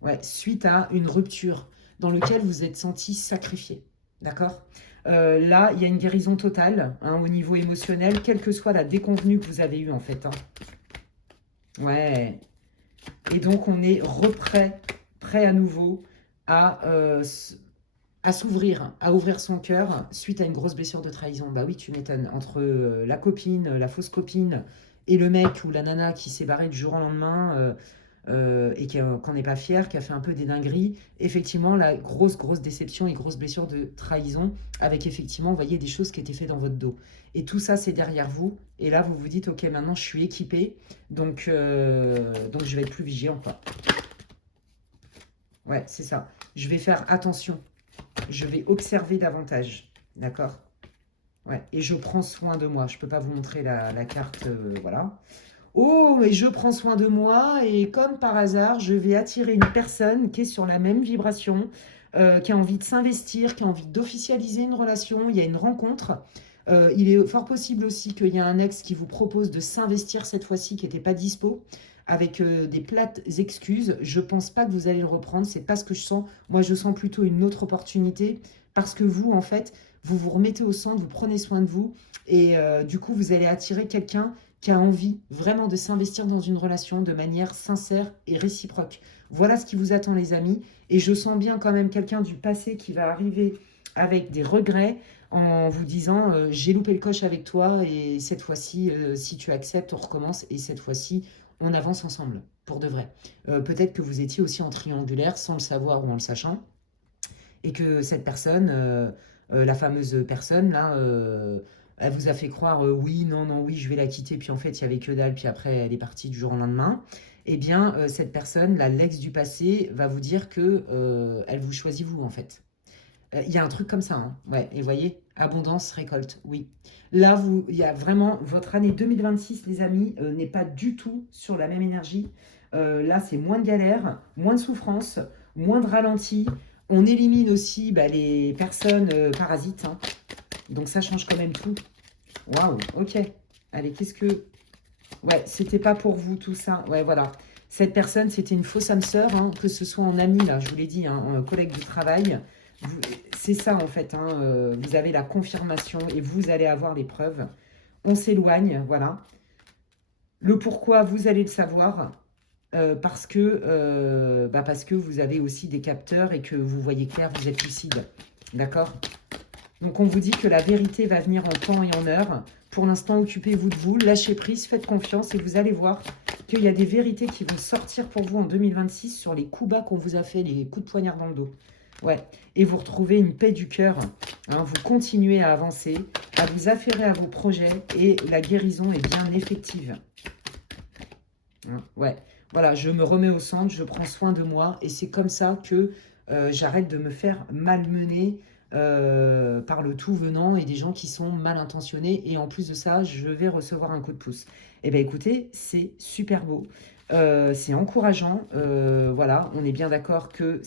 ouais, suite à une rupture dans laquelle vous êtes senti sacrifié. D'accord? Là, il y a une guérison totale, hein, au niveau émotionnel, quelle que soit la déconvenue que vous avez eue, en fait, hein. Ouais. Et donc, on est prêt à nouveau à, à s'ouvrir, à ouvrir son cœur suite à une grosse blessure de trahison. Bah oui, tu m'étonnes. Entre la copine, la fausse copine, et le mec ou la nana qui s'est barré du jour au lendemain, et qu'on n'est pas fier, qui a fait un peu des dingueries, effectivement, la grosse déception et grosse blessure de trahison, avec effectivement, vous voyez, des choses qui étaient faites dans votre dos. Et tout ça, c'est derrière vous. Et là, vous vous dites, ok, maintenant, je suis équipée, donc je vais être plus vigilant, quoi. Ouais, c'est ça. Je vais faire attention. Je vais observer davantage. D'accord? Ouais, et je prends soin de moi. Je ne peux pas vous montrer la carte, voilà. Oh, mais je prends soin de moi et comme par hasard, je vais attirer une personne qui est sur la même vibration, qui a envie de s'investir, qui a envie d'officialiser une relation. Il y a une rencontre. Il est fort possible aussi qu'il y a un ex qui vous propose de s'investir cette fois-ci, qui n'était pas dispo, avec des plates excuses. Je pense pas que vous allez le reprendre. C'est pas ce que je sens. Moi, je sens plutôt une autre opportunité parce que vous, en fait, vous vous remettez au centre, vous prenez soin de vous et du coup, vous allez attirer quelqu'un qui a envie vraiment de s'investir dans une relation de manière sincère et réciproque. Voilà ce qui vous attend, les amis. Et je sens bien quand même quelqu'un du passé qui va arriver avec des regrets en vous disant j'ai loupé le coche avec toi et cette fois-ci, si tu acceptes, on recommence et cette fois-ci, on avance ensemble, pour de vrai. Peut-être que vous étiez aussi en triangulaire sans le savoir ou en le sachant et que cette personne, la fameuse personne là, elle vous a fait croire oui, non, non, oui, je vais la quitter, puis en fait, il y avait que dalle, puis après, elle est partie du jour au lendemain. Eh bien, cette personne, la l'ex du passé, va vous dire que elle vous choisit vous, en fait. Il y a un truc comme ça, hein. Ouais, et voyez, abondance, récolte, oui. Là, il y a vraiment, votre année 2026, les amis, n'est pas du tout sur la même énergie. Là, c'est moins de galères, moins de souffrance, moins de ralenti. On élimine aussi, bah, les personnes parasites, hein. Donc ça change quand même tout. Waouh, ok. Allez, qu'est-ce que... Ouais, c'était pas pour vous tout ça. Ouais, voilà. Cette personne, c'était une fausse âme sœur, hein, que ce soit en ami, là, je vous l'ai dit, hein, en collègue du travail. C'est ça, en fait, hein, vous avez la confirmation et vous allez avoir les preuves. On s'éloigne, voilà. Le pourquoi, vous allez le savoir. parce que vous avez aussi des capteurs et que vous voyez clair, vous êtes lucide. D'accord? Donc on vous dit que la vérité va venir en temps et en heure. Pour l'instant, occupez-vous de vous, lâchez prise, faites confiance et vous allez voir qu'il y a des vérités qui vont sortir pour vous en 2026 sur les coups bas qu'on vous a fait, les coups de poignard dans le dos. Ouais, et vous retrouvez une paix du cœur, hein, vous continuez à avancer, à vous affairer à vos projets et la guérison est bien effective. Hein, ouais, voilà, je me remets au centre, je prends soin de moi et c'est comme ça que j'arrête de me faire malmener par le tout venant et des gens qui sont mal intentionnés et en plus de ça, je vais recevoir un coup de pouce. Eh bien écoutez, c'est super beau, c'est encourageant, voilà, on est bien d'accord que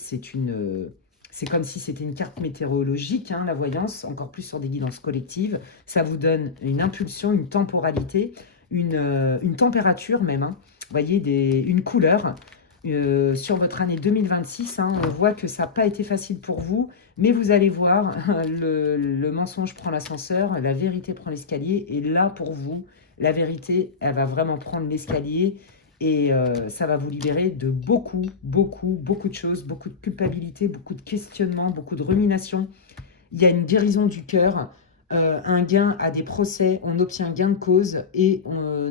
c'est comme si c'était une carte météorologique, hein, la voyance, encore plus sur des guidances collectives. Ça vous donne une impulsion, une temporalité, une température même, hein, voyez, une couleur sur votre année 2026. Hein, on voit que ça n'a pas été facile pour vous, mais vous allez voir, le mensonge prend l'ascenseur, la vérité prend l'escalier, et là, pour vous, la vérité, elle va vraiment prendre l'escalier, et ça va vous libérer de beaucoup, beaucoup, beaucoup de choses, beaucoup de culpabilité, beaucoup de questionnements, beaucoup de rumination. Il y a une guérison du cœur, un gain à des procès, on obtient gain de cause et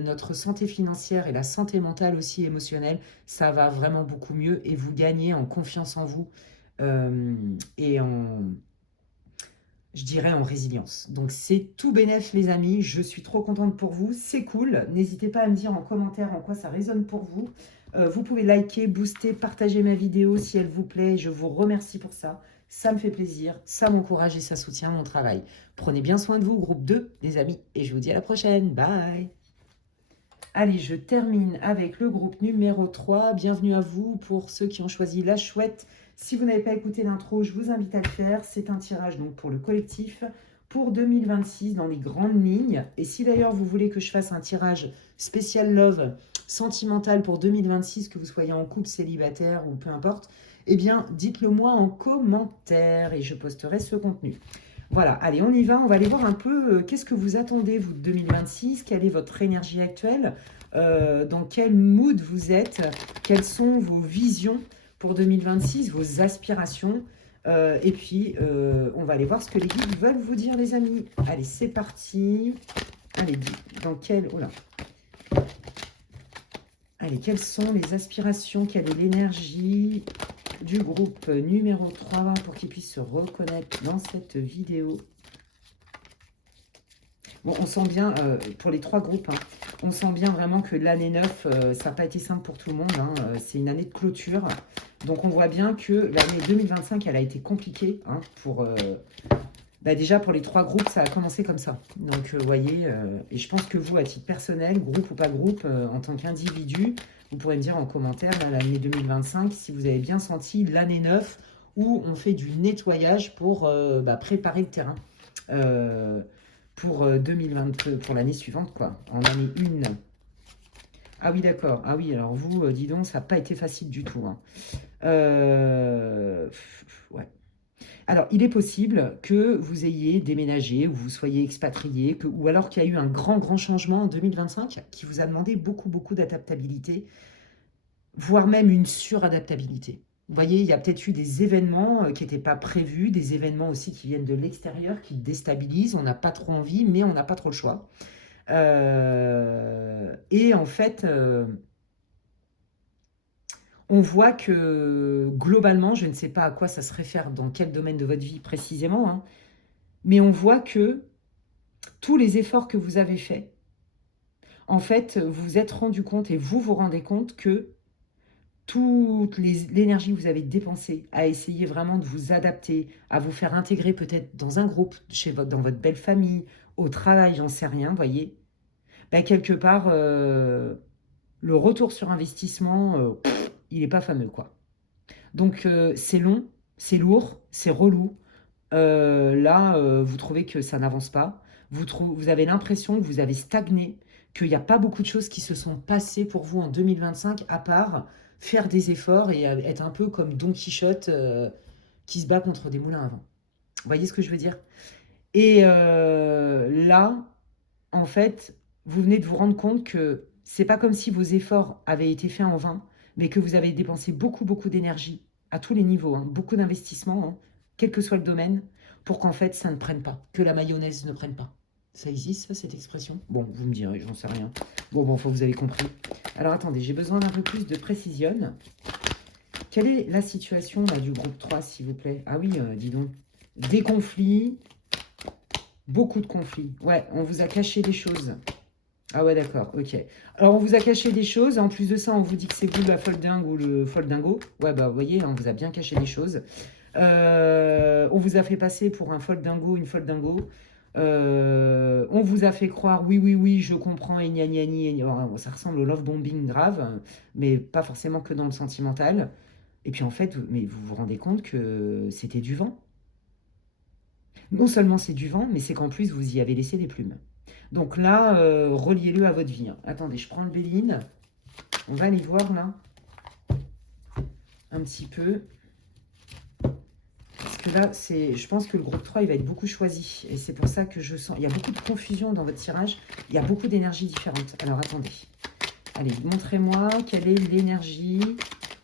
notre santé financière et la santé mentale aussi émotionnelle, ça va vraiment beaucoup mieux et vous gagnez en confiance en vous euh, et je dirais en résilience. Donc c'est tout bénef les amis, je suis trop contente pour vous, c'est cool. N'hésitez pas à me dire en commentaire en quoi ça résonne pour vous. Vous pouvez liker, booster, partager ma vidéo si elle vous plaît, je vous remercie pour ça. Ça me fait plaisir, ça m'encourage et ça soutient mon travail. Prenez bien soin de vous, groupe 2, les amis, et je vous dis à la prochaine. Bye. Allez, je termine avec le groupe numéro 3. Bienvenue à vous pour ceux qui ont choisi la chouette. Si vous n'avez pas écouté l'intro, je vous invite à le faire. C'est un tirage donc pour le collectif pour 2026 dans les grandes lignes. Et si d'ailleurs vous voulez que je fasse un tirage spécial love sentimental pour 2026, que vous soyez en couple, célibataire ou peu importe, eh bien dites-le moi en commentaire et je posterai ce contenu. Voilà, allez, on y va. On va aller voir un peu qu'est-ce que vous attendez, vous, de 2026, quelle est votre énergie actuelle, dans quel mood vous êtes, quelles sont vos visions pour 2026, vos aspirations. Et puis, on va aller voir ce que les guides veulent vous dire, les amis. Allez, c'est parti. Allez, dans quel... Oh là. Allez, quelles sont les aspirations, quelle est l'énergie du groupe numéro 3 pour qu'ils puissent se reconnaître dans cette vidéo. Bon, on sent bien, pour les 3 groupes, hein, on sent bien vraiment que l'année 9, ça n'a pas été simple pour tout le monde. Hein, c'est une année de clôture. Donc, on voit bien que l'année 2025, elle a été compliquée. Hein, déjà, pour les 3 groupes, ça a commencé comme ça. Donc, vous voyez, et je pense que vous, à titre personnel, groupe ou pas groupe, en tant qu'individu, vous pourrez me dire en commentaire, l'année 2025, si vous avez bien senti l'année 9, où on fait du nettoyage pour préparer le terrain. Pour 2020, pour l'année suivante, quoi, en année 1. Ah oui, d'accord. Ah oui, alors vous, dis donc, ça n'a pas été facile du tout. Hein. Ouais. Alors, il est possible que vous ayez déménagé, ou vous soyez expatrié, ou alors qu'il y a eu un grand, grand changement en 2025 qui vous a demandé beaucoup, beaucoup d'adaptabilité, voire même une suradaptabilité. Vous voyez, il y a peut-être eu des événements qui n'étaient pas prévus, des événements aussi qui viennent de l'extérieur, qui déstabilisent, on n'a pas trop envie, mais on n'a pas trop le choix. Et en fait, on voit que globalement, je ne sais pas à quoi ça se réfère, dans quel domaine de votre vie précisément, hein, mais on voit que tous les efforts que vous avez faits, en fait, vous vous êtes rendu compte et vous vous rendez compte que toute l'énergie que vous avez dépensée à essayer vraiment de vous adapter, à vous faire intégrer peut-être dans un groupe, dans votre belle famille, au travail, j'en sais rien, vous voyez, ben, quelque part, le retour sur investissement, il n'est pas fameux, quoi. Donc, c'est long, c'est lourd, c'est relou. Là, vous trouvez que ça n'avance pas. Vous avez l'impression que vous avez stagné, qu'il n'y a pas beaucoup de choses qui se sont passées pour vous en 2025, à part faire des efforts et être un peu comme Don Quichotte qui se bat contre des moulins à vent. Vous voyez ce que je veux dire? Et là, en fait, vous venez de vous rendre compte que c'est pas comme si vos efforts avaient été faits en vain, mais que vous avez dépensé beaucoup, beaucoup d'énergie à tous les niveaux, hein, beaucoup d'investissements, hein, quel que soit le domaine, pour qu'en fait, ça ne prenne pas, que la mayonnaise ne prenne pas. Ça existe, ça, cette expression? Bon, vous me direz, j'en sais rien. Bon, faut que vous avez compris. Alors, attendez, j'ai besoin d'un peu plus de précision. Quelle est la situation là, du groupe 3, s'il vous plaît? Ah oui, dis donc. Des conflits, beaucoup de conflits. Ouais, on vous a caché des choses. Ah ouais, d'accord, ok. Alors, on vous a caché des choses. En plus de ça, on vous dit que c'est vous la folle dingue ou le folle dingo. Ouais, bah, vous voyez, on vous a bien caché des choses. On vous a fait passer pour un folle dingo, une folle dingo. On vous a fait croire, oui, oui, oui, je comprends, et gna gna gna, gna. Ça ressemble au love bombing grave, mais pas forcément que dans le sentimental. Et puis en fait, mais vous vous rendez compte que c'était du vent. Non seulement c'est du vent, mais c'est qu'en plus vous y avez laissé des plumes. Donc là, reliez-le à votre vie, hein. Attendez, je prends le Béline. On va aller voir là, un petit peu. Parce que là, je pense que le groupe 3, il va être beaucoup choisi. Et c'est pour ça que je sens... Il y a beaucoup de confusion dans votre tirage. Il y a beaucoup d'énergies différentes. Alors, attendez. Allez, montrez-moi quelle est l'énergie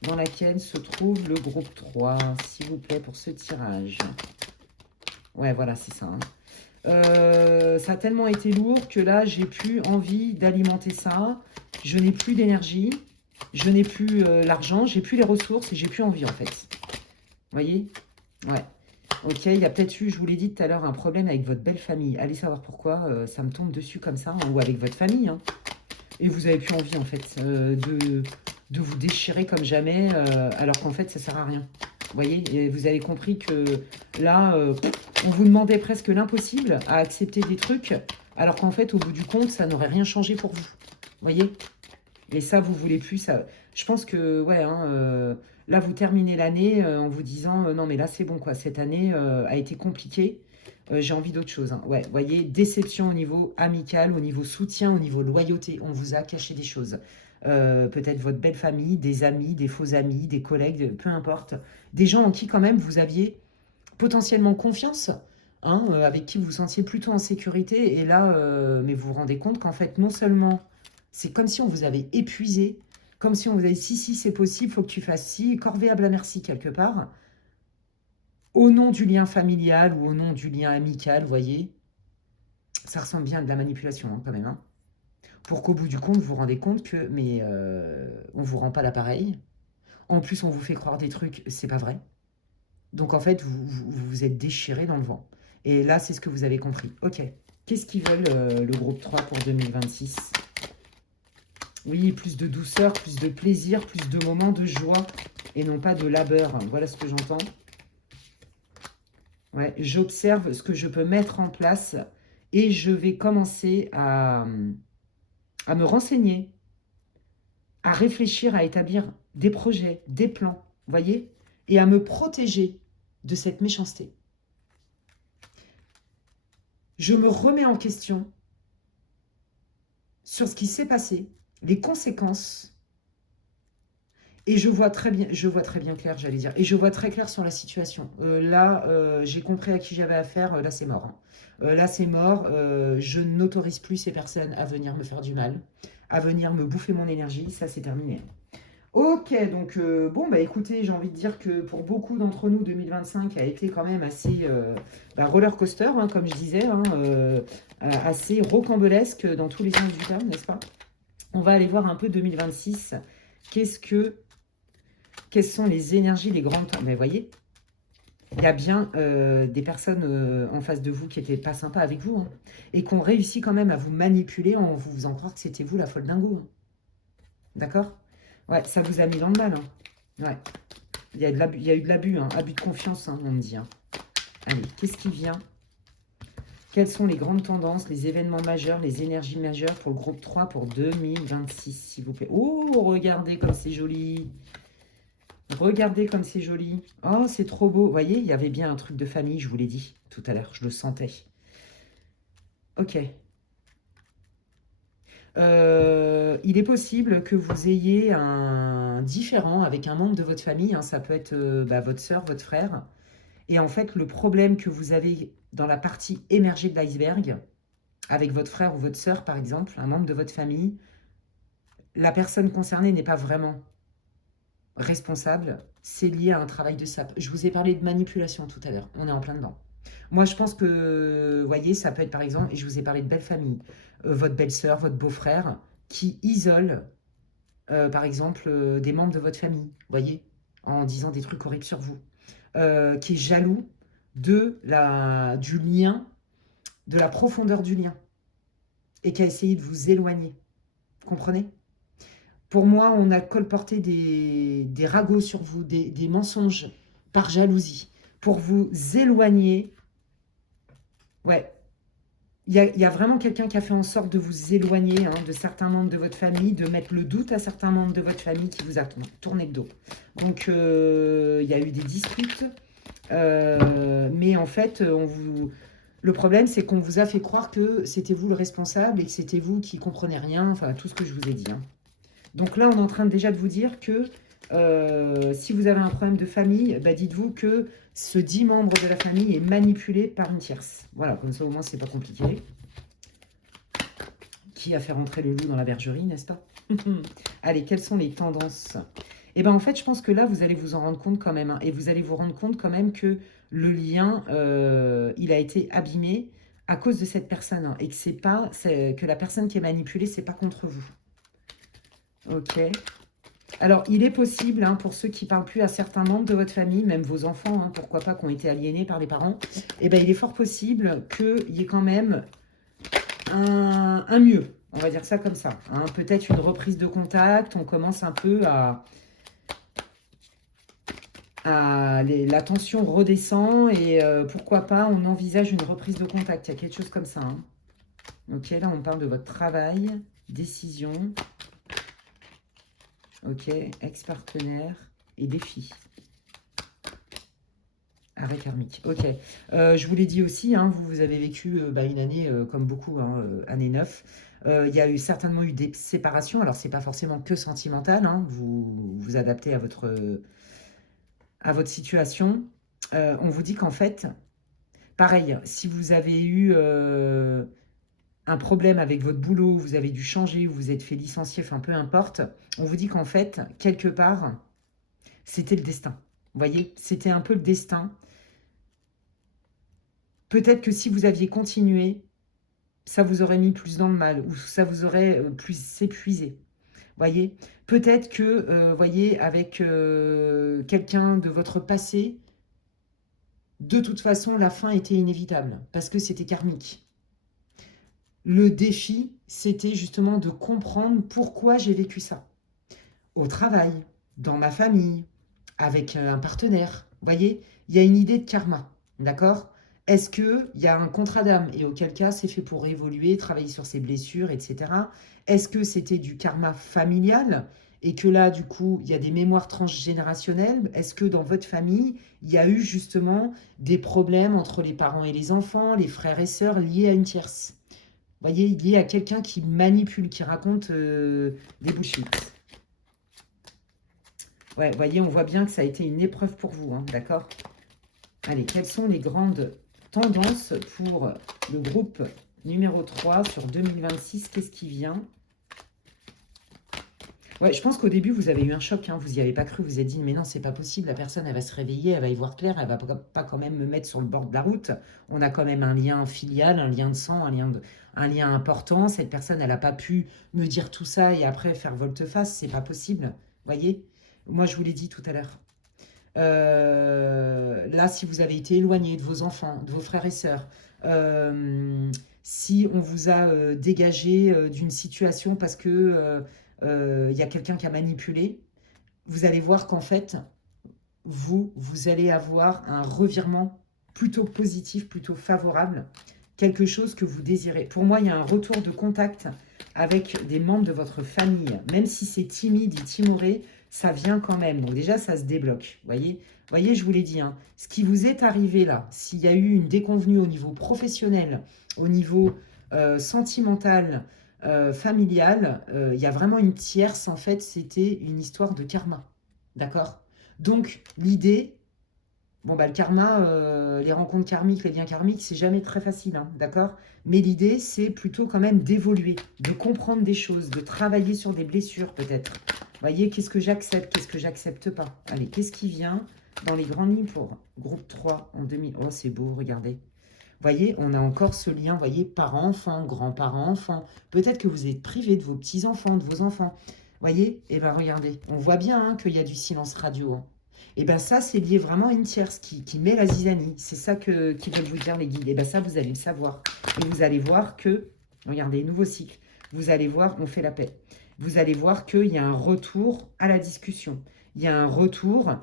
dans laquelle se trouve le groupe 3, s'il vous plaît, pour ce tirage. Ouais, voilà, c'est ça. Hein. Ça a tellement été lourd que là, j'ai plus envie d'alimenter ça. Je n'ai plus d'énergie. Je n'ai plus l'argent. J'ai plus les ressources et j'ai plus envie, en fait. Vous voyez? Ouais. Ok, il y a peut-être eu, je vous l'ai dit tout à l'heure, un problème avec votre belle famille. Allez savoir pourquoi, ça me tombe dessus comme ça, hein, ou avec votre famille. Hein. Et vous n'avez plus envie, en fait, de vous déchirer comme jamais, alors qu'en fait, ça ne sert à rien. Vous voyez, et vous avez compris que là, on vous demandait presque l'impossible à accepter des trucs, alors qu'en fait, au bout du compte, ça n'aurait rien changé pour vous. Vous voyez? Et ça, vous voulez plus. Ça... Je pense que, ouais, hein, là, vous terminez l'année en vous disant non, mais là, c'est bon, quoi. Cette année a été compliquée. J'ai envie d'autre chose. Hein. Ouais, vous voyez, déception au niveau amical, au niveau soutien, au niveau loyauté. On vous a caché des choses. Peut-être votre belle famille, des amis, des faux amis, des collègues, peu importe. Des gens en qui, quand même, vous aviez potentiellement confiance. Hein, avec qui vous vous sentiez plutôt en sécurité. Et là, mais vous vous rendez compte qu'en fait, non seulement c'est comme si on vous avait épuisé, comme si on vous avait dit si, si, c'est possible, il faut que tu fasses ci, corvéable à merci quelque part, au nom du lien familial ou au nom du lien amical, vous voyez, ça ressemble bien à de la manipulation hein, quand même. Hein. Pour qu'au bout du compte, vous vous rendez compte que, mais on vous rend pas l'appareil. En plus, on vous fait croire des trucs, c'est pas vrai. Donc en fait, vous vous êtes déchiré dans le vent. Et là, c'est ce que vous avez compris. Ok. Qu'est-ce qu'ils veulent le groupe 3 pour 2026? Oui, plus de douceur, plus de plaisir, plus de moments de joie et non pas de labeur. Voilà ce que j'entends. Ouais, j'observe ce que je peux mettre en place et je vais commencer à me renseigner, à réfléchir, à établir des projets, des plans, voyez, et à me protéger de cette méchanceté. Je me remets en question sur ce qui s'est passé, les conséquences. Et je vois très bien clair, j'allais dire. Et je vois très clair sur la situation. Là, j'ai compris à qui j'avais affaire. Là, c'est mort. Hein. Là, c'est mort. Je n'autorise plus ces personnes à venir me faire du mal, à venir me bouffer mon énergie. Ça, c'est terminé. Ok, donc bon, bah écoutez, j'ai envie de dire que pour beaucoup d'entre nous, 2025 a été quand même assez roller coaster, hein, comme je disais, hein, assez rocambolesque dans tous les sens du terme, n'est-ce pas? On va aller voir un peu 2026. Quelles sont les énergies, les grandes... Mais vous voyez, il y a bien des personnes en face de vous qui n'étaient pas sympas avec vous hein, et qui ont réussi quand même à vous manipuler en vous faisant croire que c'était vous la folle dingo. Hein. D'accord? Ouais, ça vous a mis dans le mal. Hein. Ouais. Il y a eu de l'abus, hein, abus de confiance, hein, on me dit. Hein. Allez, qu'est-ce qui vient? Quelles sont les grandes tendances, les événements majeurs, les énergies majeures pour le groupe 3 pour 2026, s'il vous plaît? Oh, regardez comme c'est joli! Regardez comme c'est joli. Oh, c'est trop beau. Vous voyez, il y avait bien un truc de famille, je vous l'ai dit tout à l'heure. Je le sentais. Ok. Il est possible que vous ayez un différend avec un membre de votre famille. Hein, ça peut être votre soeur, votre frère. Et en fait, le problème que vous avez dans la partie émergée de l'iceberg, avec votre frère ou votre soeur, par exemple, un membre de votre famille, la personne concernée n'est pas vraiment responsable, c'est lié à un travail de sape. Je vous ai parlé de manipulation tout à l'heure, on est en plein dedans. Moi, je pense que, vous voyez, ça peut être par exemple, et je vous ai parlé de belle famille, votre belle-sœur, votre beau-frère, qui isole, par exemple, des membres de votre famille, vous voyez, en disant des trucs horribles sur vous, qui est jaloux du lien, de la profondeur du lien, et qui a essayé de vous éloigner. Comprenez? Pour moi, on a colporté des ragots sur vous, des mensonges par jalousie, pour vous éloigner. Ouais, il y a vraiment quelqu'un qui a fait en sorte de vous éloigner de certains membres de votre famille, de mettre le doute à certains membres de votre famille qui vous a tourné le dos. Donc, il y a eu des disputes, mais en fait, le problème, c'est qu'on vous a fait croire que c'était vous le responsable et que c'était vous qui comprenez rien, enfin, tout ce que je vous ai dit. Donc là, on est en train déjà de vous dire que si vous avez un problème de famille, bah dites-vous que ce dit membre de la famille est manipulé par une tierce. Voilà, comme ça au moins, c'est pas compliqué. Qui a fait rentrer le loup dans la bergerie, n'est-ce pas? Allez, quelles sont les tendances? Eh bien, en fait, je pense que là, vous allez vous en rendre compte quand même. Et vous allez vous rendre compte quand même que le lien, il a été abîmé à cause de cette personne. Et que que la personne qui est manipulée, c'est pas contre vous. Ok. Alors, il est possible, pour ceux qui ne parlent plus à certains membres de votre famille, même vos enfants, pourquoi pas, qui ont été aliénés par les parents, eh ben, il est fort possible qu'il y ait quand même un mieux, on va dire ça comme ça. Peut-être une reprise de contact, on commence un peu la tension redescend et pourquoi pas, on envisage une reprise de contact. Il y a quelque chose comme ça. Ok, là, on parle de votre travail, décision. Ok, ex-partenaire et défi. Arrêt karmique. Ok. Je vous l'ai dit aussi, vous avez vécu une année comme beaucoup, année 9. Il y a eu certainement eu des séparations. Alors, c'est pas forcément que sentimental. Vous vous adaptez à votre situation. On vous dit qu'en fait, pareil, si vous avez eu un problème avec votre boulot, vous avez dû changer, vous vous êtes fait licencier, enfin peu importe, on vous dit qu'en fait, quelque part, c'était le destin. Vous voyez, c'était un peu le destin. Peut-être que si vous aviez continué, ça vous aurait mis plus dans le mal ou ça vous aurait plus épuisé. Voyez, peut-être que, voyez, avec quelqu'un de votre passé, de toute façon, la fin était inévitable parce que c'était karmique. Le défi, c'était justement de comprendre pourquoi j'ai vécu ça. Au travail, dans ma famille, avec un partenaire. Vous voyez, il y a une idée de karma, d'accord? Est-ce qu'il y a un contrat d'âme et auquel cas c'est fait pour évoluer, travailler sur ses blessures, etc. Est-ce que c'était du karma familial et que là, du coup, il y a des mémoires transgénérationnelles? Est-ce que dans votre famille, il y a eu justement des problèmes entre les parents et les enfants, les frères et sœurs liés à une tierce? Vous voyez, liés à quelqu'un qui manipule, qui raconte des bullshit. Ouais, vous voyez, on voit bien que ça a été une épreuve pour vous, d'accord? Allez, quelles sont les grandes tendances pour le groupe numéro 3 sur 2026? Qu'est-ce qui vient? Ouais, je pense qu'au début, vous avez eu un choc, vous n'y avez pas cru, vous vous êtes dit, mais non, c'est pas possible, la personne, elle va se réveiller, elle va y voir clair, elle va pas quand même me mettre sur le bord de la route. On a quand même un lien filial, un lien de sang, un lien important. Cette personne, elle n'a pas pu me dire tout ça et après faire volte-face, c'est pas possible, voyez? Moi, je vous l'ai dit tout à l'heure. Là, si vous avez été éloigné de vos enfants, de vos frères et sœurs, si on vous a dégagé d'une situation parce que y a quelqu'un qui a manipulé, vous allez voir qu'en fait, vous allez avoir un revirement plutôt positif, plutôt favorable, quelque chose que vous désirez. Pour moi, il y a un retour de contact avec des membres de votre famille, même si c'est timide et timoré, ça vient quand même. Donc déjà, ça se débloque. Voyez, je vous l'ai dit, ce qui vous est arrivé là, s'il y a eu une déconvenue au niveau professionnel, au niveau sentimental, familial, il y a vraiment une tierce, en fait, c'était une histoire de karma. D'accord? Donc, l'idée, Bon, bah, le karma, les rencontres karmiques, les liens karmiques, c'est jamais très facile, hein, d'accord? Mais l'idée, c'est plutôt quand même d'évoluer, de comprendre des choses, de travailler sur des blessures peut-être. Vous voyez, qu'est-ce que j'accepte, qu'est-ce que j'accepte pas? Allez, qu'est-ce qui vient dans les grandes lignes pour groupe 3 en 2000? Oh, c'est beau, regardez. Vous voyez, on a encore ce lien, vous voyez, parents-enfants, grands-parents-enfants. Peut-être que vous êtes privé de vos petits-enfants, de vos enfants. Vous voyez, eh bien, regardez, on voit bien hein, qu'il y a du silence radio, hein. Et bien ça, c'est lié vraiment à une tierce qui met la zizanie. C'est ça qui veulent vous dire les guides. Et bien ça, vous allez le savoir. Et vous allez voir que, regardez, nouveau cycle. Vous allez voir, on fait la paix. Vous allez voir qu'il y a un retour à la discussion. Il y a un retour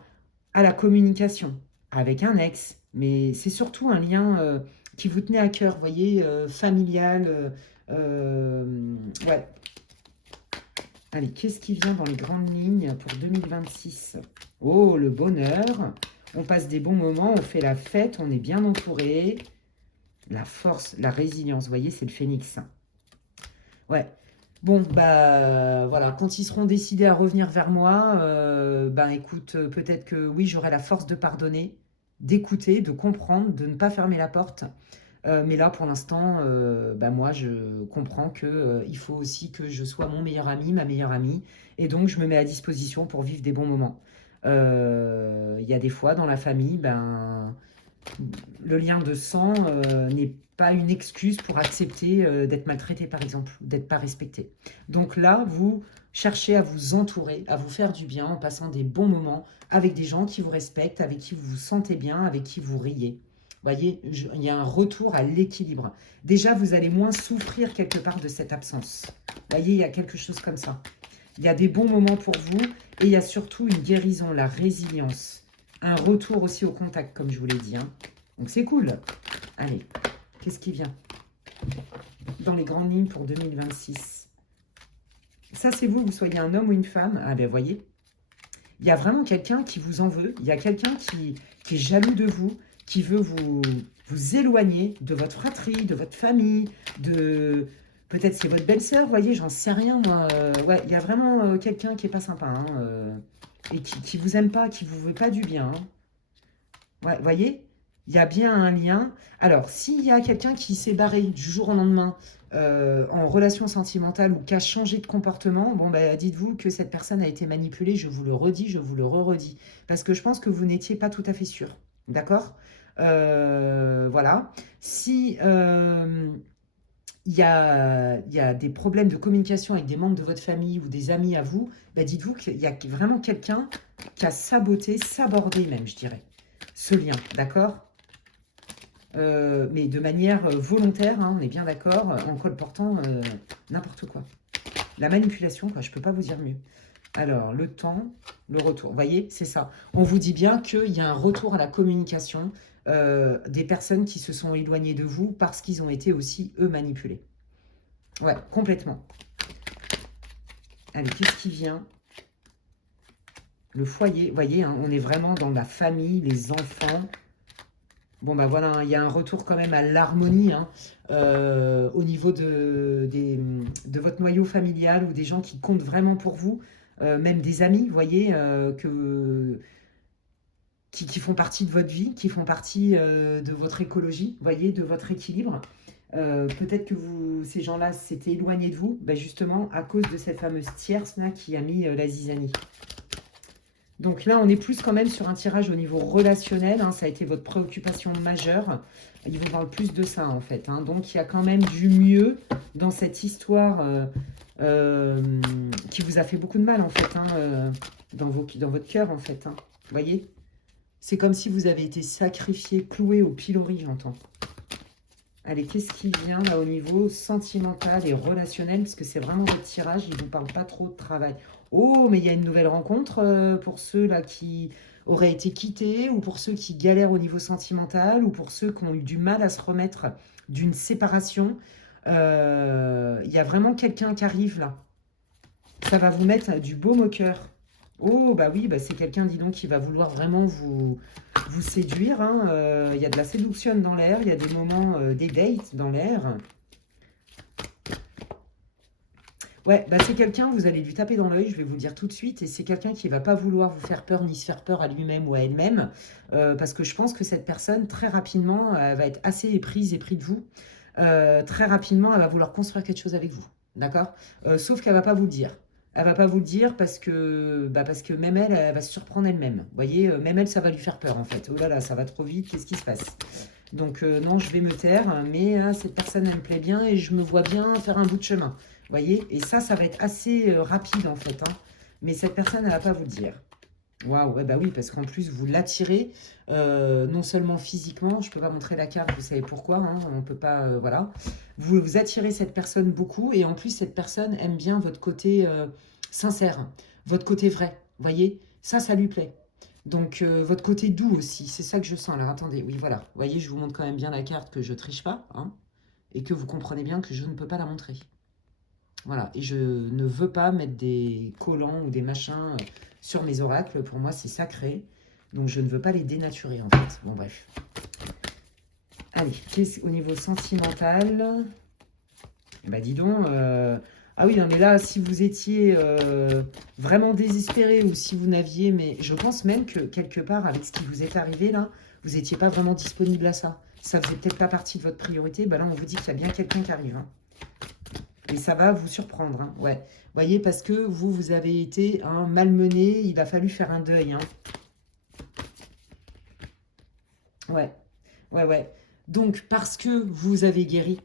à la communication avec un ex. Mais c'est surtout un lien qui vous tenait à cœur, vous voyez, familial. Ouais. Allez, qu'est-ce qui vient dans les grandes lignes pour 2026? Oh, le bonheur. On passe des bons moments, on fait la fête, on est bien entouré. La force, la résilience, vous voyez, c'est le phénix. Ouais. Bon, bah voilà, quand ils seront décidés à revenir vers moi, ben écoute, peut-être que oui, j'aurai la force de pardonner, d'écouter, de comprendre, de ne pas fermer la porte. Mais là, pour l'instant, bah, moi, je comprends que, il faut aussi que je sois mon meilleur ami, ma meilleure amie. Et donc, je me mets à disposition pour vivre des bons moments. Il y a des fois, dans la famille, ben, le lien de sang n'est pas une excuse pour accepter d'être maltraité, par exemple, d'être pas respecté. Donc là, vous cherchez à vous entourer, à vous faire du bien en passant des bons moments avec des gens qui vous respectent, avec qui vous vous sentez bien, avec qui vous riez. Vous voyez, il y a un retour à l'équilibre. Déjà, vous allez moins souffrir quelque part de cette absence. Vous voyez, il y a quelque chose comme ça. Il y a des bons moments pour vous et il y a surtout une guérison, la résilience. Un retour aussi au contact, comme je vous l'ai dit, hein. Donc c'est cool. Allez, qu'est-ce qui vient dans les grandes lignes pour 2026? Ça, c'est vous, vous soyez un homme ou une femme. Ah ben, voyez, il y a vraiment quelqu'un qui vous en veut. Il y a quelqu'un qui est jaloux de vous, qui veut vous éloigner de votre fratrie, de votre famille, de... Peut-être c'est votre belle-sœur, vous voyez, j'en sais rien, moi. Ouais, il y a vraiment quelqu'un qui est pas sympa, hein, et qui vous aime pas, qui vous veut pas du bien, hein. Ouais, vous voyez, il y a bien un lien. Alors, s'il y a quelqu'un qui s'est barré du jour au lendemain en relation sentimentale ou qui a changé de comportement, bon, bah, dites-vous que cette personne a été manipulée, je vous le redis, je vous le re-redis. Parce que je pense que vous n'étiez pas tout à fait sûr. D'accord. Voilà. Si il y a des problèmes de communication avec des membres de votre famille ou des amis à vous, bah, dites-vous qu'il y a vraiment quelqu'un qui a saboté, sabordé même, je dirais, ce lien, d'accord? Mais de manière volontaire, hein, on est bien d'accord, en colportant n'importe quoi. La manipulation, quoi, je ne peux pas vous dire mieux. Alors, le temps, le retour. Vous voyez, c'est ça. On vous dit bien qu'il y a un retour à la communication des personnes qui se sont éloignées de vous parce qu'ils ont été aussi, eux, manipulés. Ouais, complètement. Allez, qu'est-ce qui vient? Le foyer, vous voyez, hein, on est vraiment dans la famille, les enfants. Bon, bah voilà, hein, il y a un retour quand même à l'harmonie hein, au niveau de votre noyau familial ou des gens qui comptent vraiment pour vous, même des amis, vous voyez, qui font partie de votre vie, qui font partie de votre écologie, vous voyez, de votre équilibre. Peut-être que ces gens-là s'étaient éloignés de vous, bah justement à cause de cette fameuse tierce-là qui a mis la zizanie. Donc là, on est plus quand même sur un tirage au niveau relationnel. Hein, ça a été votre préoccupation majeure. Il vous parle plus de ça, en fait. Hein. Donc, il y a quand même du mieux dans cette histoire qui vous a fait beaucoup de mal, en fait, hein, dans votre cœur, en fait. Hein. Vous voyez? C'est comme si vous avez été sacrifié, cloué au pilori, j'entends. Allez, qu'est-ce qui vient là au niveau sentimental et relationnel? Parce que c'est vraiment votre tirage, il ne vous parle pas trop de travail. Oh, mais il y a une nouvelle rencontre pour ceux là qui auraient été quittés ou pour ceux qui galèrent au niveau sentimental ou pour ceux qui ont eu du mal à se remettre d'une séparation. Il y a vraiment quelqu'un qui arrive là. Ça va vous mettre du baume au cœur. Oh, bah oui, bah c'est quelqu'un, dis donc, qui va vouloir vraiment vous séduire. Hein. Il y a de la séduction dans l'air, il y a des moments, des dates dans l'air. Ouais, bah c'est quelqu'un, vous allez lui taper dans l'œil, je vais vous le dire tout de suite, et c'est quelqu'un qui va pas vouloir vous faire peur ni se faire peur à lui-même ou à elle-même, parce que je pense que cette personne, très rapidement, elle va être assez éprise et pris de vous. Très rapidement, elle va vouloir construire quelque chose avec vous, d'accord? Sauf qu'elle va pas vous le dire. Elle va pas vous le dire parce que même elle, elle va se surprendre elle-même. Vous voyez, même elle, ça va lui faire peur en fait. Oh là là, ça va trop vite, qu'est-ce qui se passe? Donc non, je vais me taire, mais cette personne, elle me plaît bien et je me vois bien faire un bout de chemin. Vous voyez? Et ça va être assez rapide en fait, hein. Mais cette personne, elle va pas vous le dire. Waouh, ouais, bah oui, parce qu'en plus, vous l'attirez, non seulement physiquement, je peux pas montrer la carte, vous savez pourquoi, hein, on peut pas, voilà. Vous attirez cette personne beaucoup, et en plus, cette personne aime bien votre côté sincère, votre côté vrai, voyez? Ça lui plaît. Donc, votre côté doux aussi, c'est ça que je sens. Alors, attendez, oui, voilà. Vous voyez, je vous montre quand même bien la carte que je triche pas, hein, et que vous comprenez bien que je ne peux pas la montrer. Voilà, et je ne veux pas mettre des collants ou des machins sur mes oracles. Pour moi, c'est sacré. Donc, je ne veux pas les dénaturer, en fait. Bon, bref. Allez, au niveau sentimental, eh ben, dis donc. Ah oui, non, mais là, si vous étiez vraiment désespéré ou si vous n'aviez... Mais je pense même que, quelque part, avec ce qui vous est arrivé, là, vous n'étiez pas vraiment disponible à ça. Ça faisait peut-être pas partie de votre priorité. Ben là, on vous dit qu'il y a bien quelqu'un qui arrive, hein. Et ça va vous surprendre, hein, ouais. Vous voyez, parce que vous avez été malmené, il a fallu faire un deuil, hein. Ouais, ouais, ouais. Donc, parce que vous avez guéri,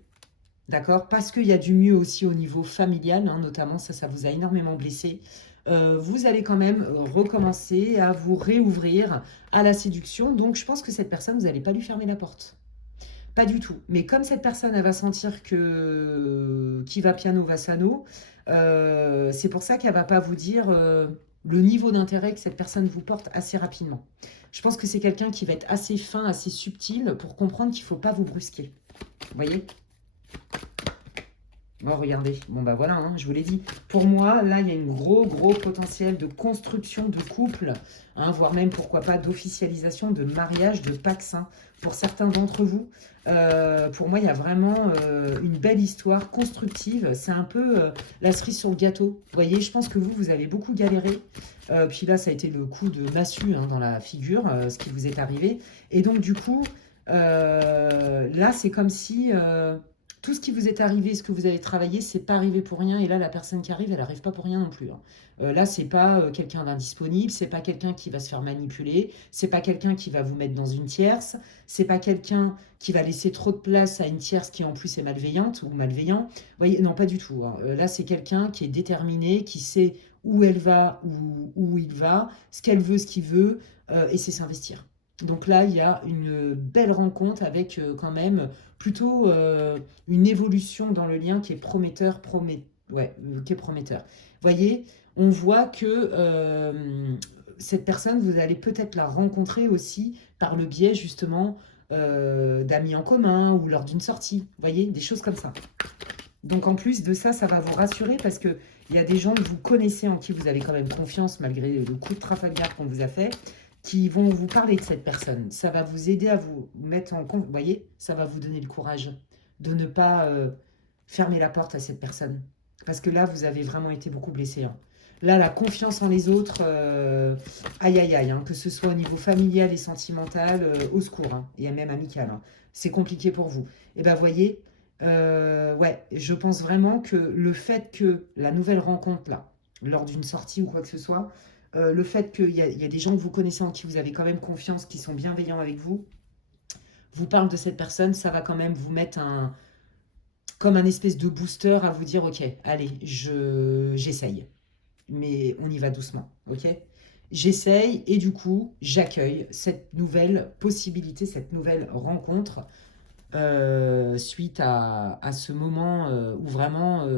d'accord? Parce qu'il y a du mieux aussi au niveau familial, hein, notamment, ça vous a énormément blessé. Vous allez quand même recommencer à vous réouvrir à la séduction. Donc, je pense que cette personne, vous n'allez pas lui fermer la porte. Pas du tout. Mais comme cette personne, elle va sentir que qui va piano va sano, c'est pour ça qu'elle va pas vous dire le niveau d'intérêt que cette personne vous porte assez rapidement. Je pense que c'est quelqu'un qui va être assez fin, assez subtil pour comprendre qu'il ne faut pas vous brusquer. Vous voyez? Oh, regardez. Bon, bah voilà, hein, je vous l'ai dit. Pour moi, là, il y a un gros potentiel de construction de couple, hein, voire même, pourquoi pas, d'officialisation, de mariage, de pax, hein, pour certains d'entre vous. Pour moi, il y a vraiment une belle histoire constructive. C'est un peu la cerise sur le gâteau. Vous voyez, je pense que vous avez beaucoup galéré. Puis là, ça a été le coup de massue hein, dans la figure, ce qui vous est arrivé. Et donc, du coup, là, c'est comme si tout ce qui vous est arrivé, ce que vous avez travaillé, c'est pas arrivé pour rien. Et là, la personne qui arrive, elle arrive pas pour rien non plus, hein. Là, c'est pas quelqu'un d'indisponible, c'est pas quelqu'un qui va se faire manipuler, c'est pas quelqu'un qui va vous mettre dans une tierce, c'est pas quelqu'un qui va laisser trop de place à une tierce qui en plus est malveillante ou malveillant. Vous voyez, non, pas du tout, hein. Là, c'est quelqu'un qui est déterminé, qui sait où elle va, où il va, ce qu'elle veut, ce qu'il veut, et c'est s'investir. Donc là, il y a une belle rencontre avec quand même plutôt une évolution dans le lien qui est prometteur, ouais, qui est prometteur. Voyez, on voit que cette personne, vous allez peut-être la rencontrer aussi par le biais justement d'amis en commun ou lors d'une sortie. Voyez, des choses comme ça. Donc en plus de ça, ça va vous rassurer parce que il y a des gens que vous connaissez en qui vous avez quand même confiance malgré le coup de Trafalgar qu'on vous a fait, qui vont vous parler de cette personne. Ça va vous aider à vous mettre en compte. Vous voyez, ça va vous donner le courage de ne pas fermer la porte à cette personne. Parce que là, vous avez vraiment été beaucoup blessé, hein. Là, la confiance en les autres, aïe aïe aïe, hein, que ce soit au niveau familial et sentimental, au secours, hein, et même amical, hein. C'est compliqué pour vous. Et ben, voyez, ouais, je pense vraiment que le fait que la nouvelle rencontre, là, lors d'une sortie ou quoi que ce soit, le fait qu'il y a des gens que vous connaissez en qui vous avez quand même confiance, qui sont bienveillants avec vous, vous parle de cette personne, ça va quand même vous mettre comme un espèce de booster à vous dire, ok, allez, j'essaye. Mais on y va doucement, ok? J'essaye et du coup, j'accueille cette nouvelle possibilité, cette nouvelle rencontre suite à ce moment où vraiment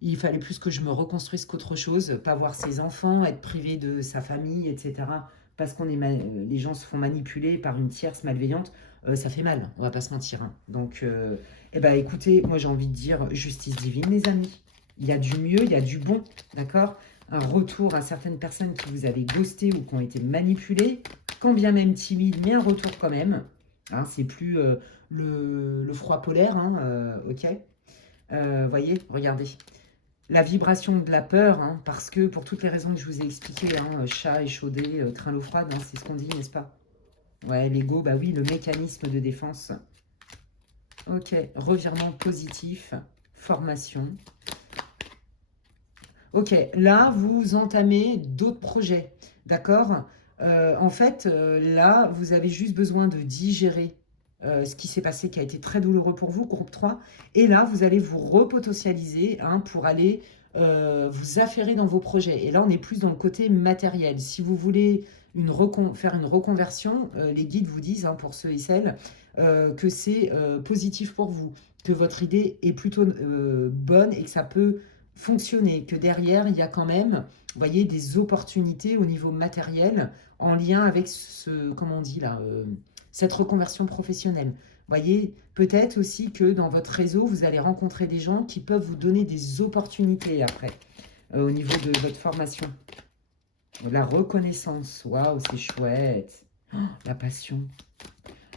il fallait plus que je me reconstruise qu'autre chose, pas voir ses enfants, être privé de sa famille, etc. Parce qu'on est les gens se font manipuler par une tierce malveillante, ça fait mal, on va pas se mentir, hein. Donc, eh ben, écoutez, moi j'ai envie de dire justice divine, les amis. Il y a du mieux, il y a du bon, d'accord? Un retour à certaines personnes qui vous avaient ghosté ou qui ont été manipulées, quand bien même timide, mais un retour quand même. Hein, c'est plus le froid polaire, hein, ok? Voyez, regardez. la vibration de la peur, hein, parce que pour toutes les raisons que je vous ai expliquées, hein, chat échaudé, train l'eau froide, hein, c'est ce qu'on dit, n'est-ce pas? Ouais, l'ego, bah oui, le mécanisme de défense. Ok, revirement positif, formation. Ok, là, vous entamez d'autres projets, d'accord? En fait, là, vous avez juste besoin de digérer ce qui s'est passé, qui a été très douloureux pour vous, groupe 3. Et là, vous allez vous repotentialiser, hein, pour aller vous affairer dans vos projets. Et là, on est plus dans le côté matériel. Si vous voulez faire une reconversion, les guides vous disent, hein, pour ceux et celles, que c'est positif pour vous, que votre idée est plutôt bonne et que ça peut fonctionner, que derrière, il y a quand même, vous voyez, des opportunités au niveau matériel en lien avec ce, comment on dit là, cette reconversion professionnelle. Vous voyez, peut-être aussi que dans votre réseau, vous allez rencontrer des gens qui peuvent vous donner des opportunités après, au niveau de votre formation. La reconnaissance, waouh, c'est chouette. Oh, la passion.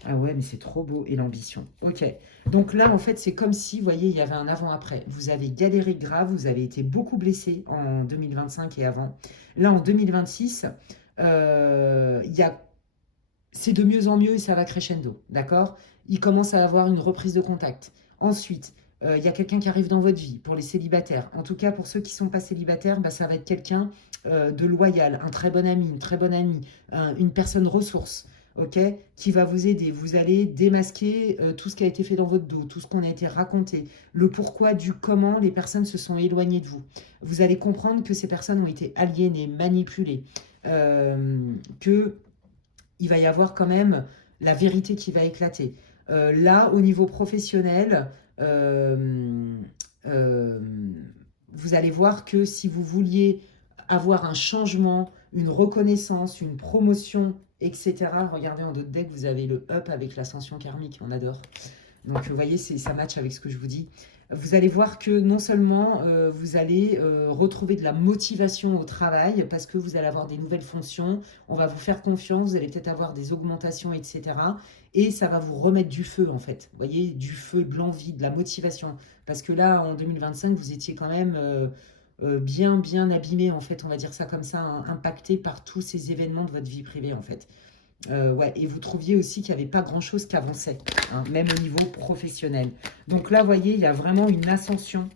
Ah ouais, mais c'est trop beau. Et l'ambition. Ok. Donc là, en fait, c'est comme si, vous voyez, il y avait un avant-après. Vous avez galéré grave, vous avez été beaucoup blessé en 2025 et avant. Là, en 2026, il y a... c'est de mieux en mieux et ça va crescendo. D'accord? Il commence à avoir une reprise de contact. Ensuite, il y a quelqu'un qui arrive dans votre vie pour les célibataires. En tout cas, pour ceux qui ne sont pas célibataires, bah, ça va être quelqu'un de loyal, un très bon ami, une très bonne amie, une personne ressource, ok, qui va vous aider. Vous allez démasquer tout ce qui a été fait dans votre dos, tout ce qu'on a été raconté, le pourquoi du comment les personnes se sont éloignées de vous. Vous allez comprendre que ces personnes ont été aliénées, manipulées, que il va y avoir quand même la vérité qui va éclater. Là, au niveau professionnel, euh, euh, vous allez voir que si vous vouliez avoir un changement, une reconnaissance, une promotion, etc., regardez en dos de deck, vous avez le up avec l'ascension karmique, on adore. Donc, vous voyez, ça match avec ce que je vous dis. Vous allez voir que non seulement vous allez retrouver de la motivation au travail, parce que vous allez avoir des nouvelles fonctions, on va vous faire confiance, vous allez peut-être avoir des augmentations, etc. Et ça va vous remettre du feu, en fait. Vous voyez, du feu, de l'envie, de la motivation. Parce que là, en 2025, vous étiez quand même bien abîmé, en fait, on va dire ça comme ça, hein, impacté par tous ces événements de votre vie privée, en fait. Ouais, et vous trouviez aussi qu'il n'y avait pas grand-chose qui avançait, hein, même au niveau professionnel. Donc là, vous voyez, il y a vraiment une ascension,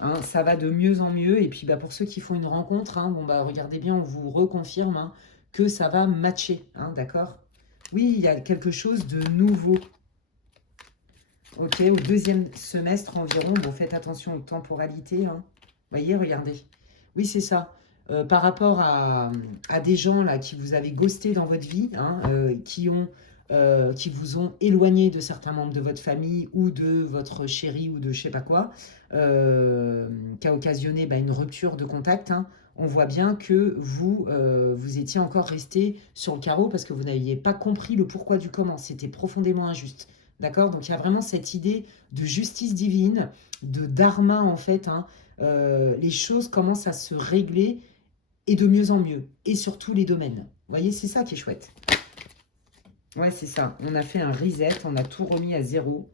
hein, ça va de mieux en mieux. Et puis, bah, pour ceux qui font une rencontre, hein, bon, bah, regardez bien, on vous reconfirme, hein, que ça va matcher, hein, d'accord? Oui, il y a quelque chose de nouveau. Ok, au deuxième semestre environ, bon, faites attention aux temporalités, hein. Vous voyez, regardez. Oui, c'est ça. Par rapport à des gens là qui vous avez ghosté dans votre vie, hein, qui vous ont éloigné de certains membres de votre famille ou de votre chéri ou de je sais pas quoi, qui a occasionné, bah, une rupture de contact, hein. On voit bien que vous étiez encore resté sur le carreau parce que vous n'aviez pas compris le pourquoi du comment. C'était profondément injuste. D'accord? Donc il y a vraiment cette idée de justice divine, de dharma en fait, hein. Les choses commencent à se régler et de mieux en mieux, et sur tous les domaines. Vous voyez, c'est ça qui est chouette. Ouais, c'est ça. On a fait un reset, on a tout remis à zéro.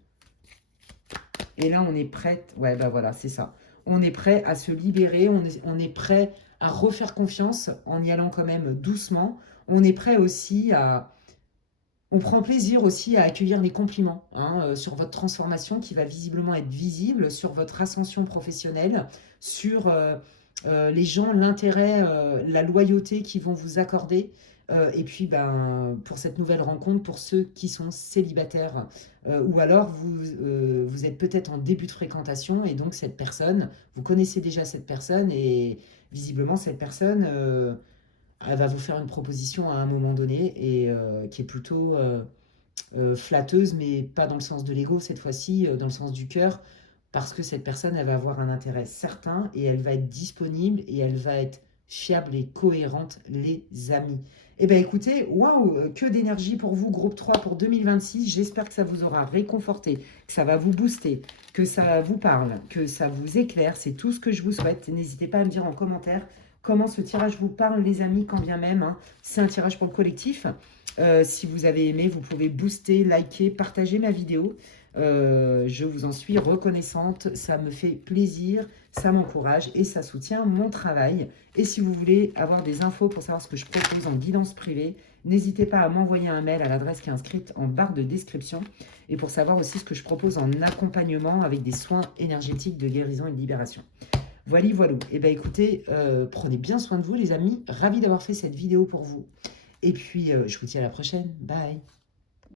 Et là, on est prêt. Ouais, bah voilà, c'est ça. On est prêt à se libérer, on est prêt à refaire confiance en y allant quand même doucement. On est prêt aussi à... On prend plaisir aussi à accueillir les compliments, hein, sur votre transformation qui va visiblement être visible, sur votre ascension professionnelle, sur les gens, l'intérêt, la loyauté qu'ils vont vous accorder. Et puis, ben, pour cette nouvelle rencontre, pour ceux qui sont célibataires, ou alors vous êtes peut-être en début de fréquentation et donc cette personne, vous connaissez déjà cette personne et visiblement cette personne... elle va vous faire une proposition à un moment donné et qui est plutôt flatteuse, mais pas dans le sens de l'ego cette fois-ci, dans le sens du cœur, parce que cette personne, elle va avoir un intérêt certain et elle va être disponible et elle va être fiable et cohérente, les amis. Eh bien écoutez, waouh, que d'énergie pour vous, groupe 3 pour 2026. J'espère que ça vous aura réconforté, que ça va vous booster, que ça vous parle, que ça vous éclaire. C'est tout ce que je vous souhaite. N'hésitez pas à me dire en commentaire comment ce tirage vous parle, les amis, quand bien même, hein. C'est un tirage pour le collectif. Si vous avez aimé, vous pouvez booster, liker, partager ma vidéo. Je vous en suis reconnaissante. Ça me fait plaisir, ça m'encourage et ça soutient mon travail. Et si vous voulez avoir des infos pour savoir ce que je propose en guidance privée, n'hésitez pas à m'envoyer un mail à l'adresse qui est inscrite en barre de description. Et pour savoir aussi ce que je propose en accompagnement avec des soins énergétiques de guérison et de libération. Voilà, voilà. Eh bien, écoutez, prenez bien soin de vous, les amis. Ravi d'avoir fait cette vidéo pour vous. Et puis, je vous dis à la prochaine. Bye.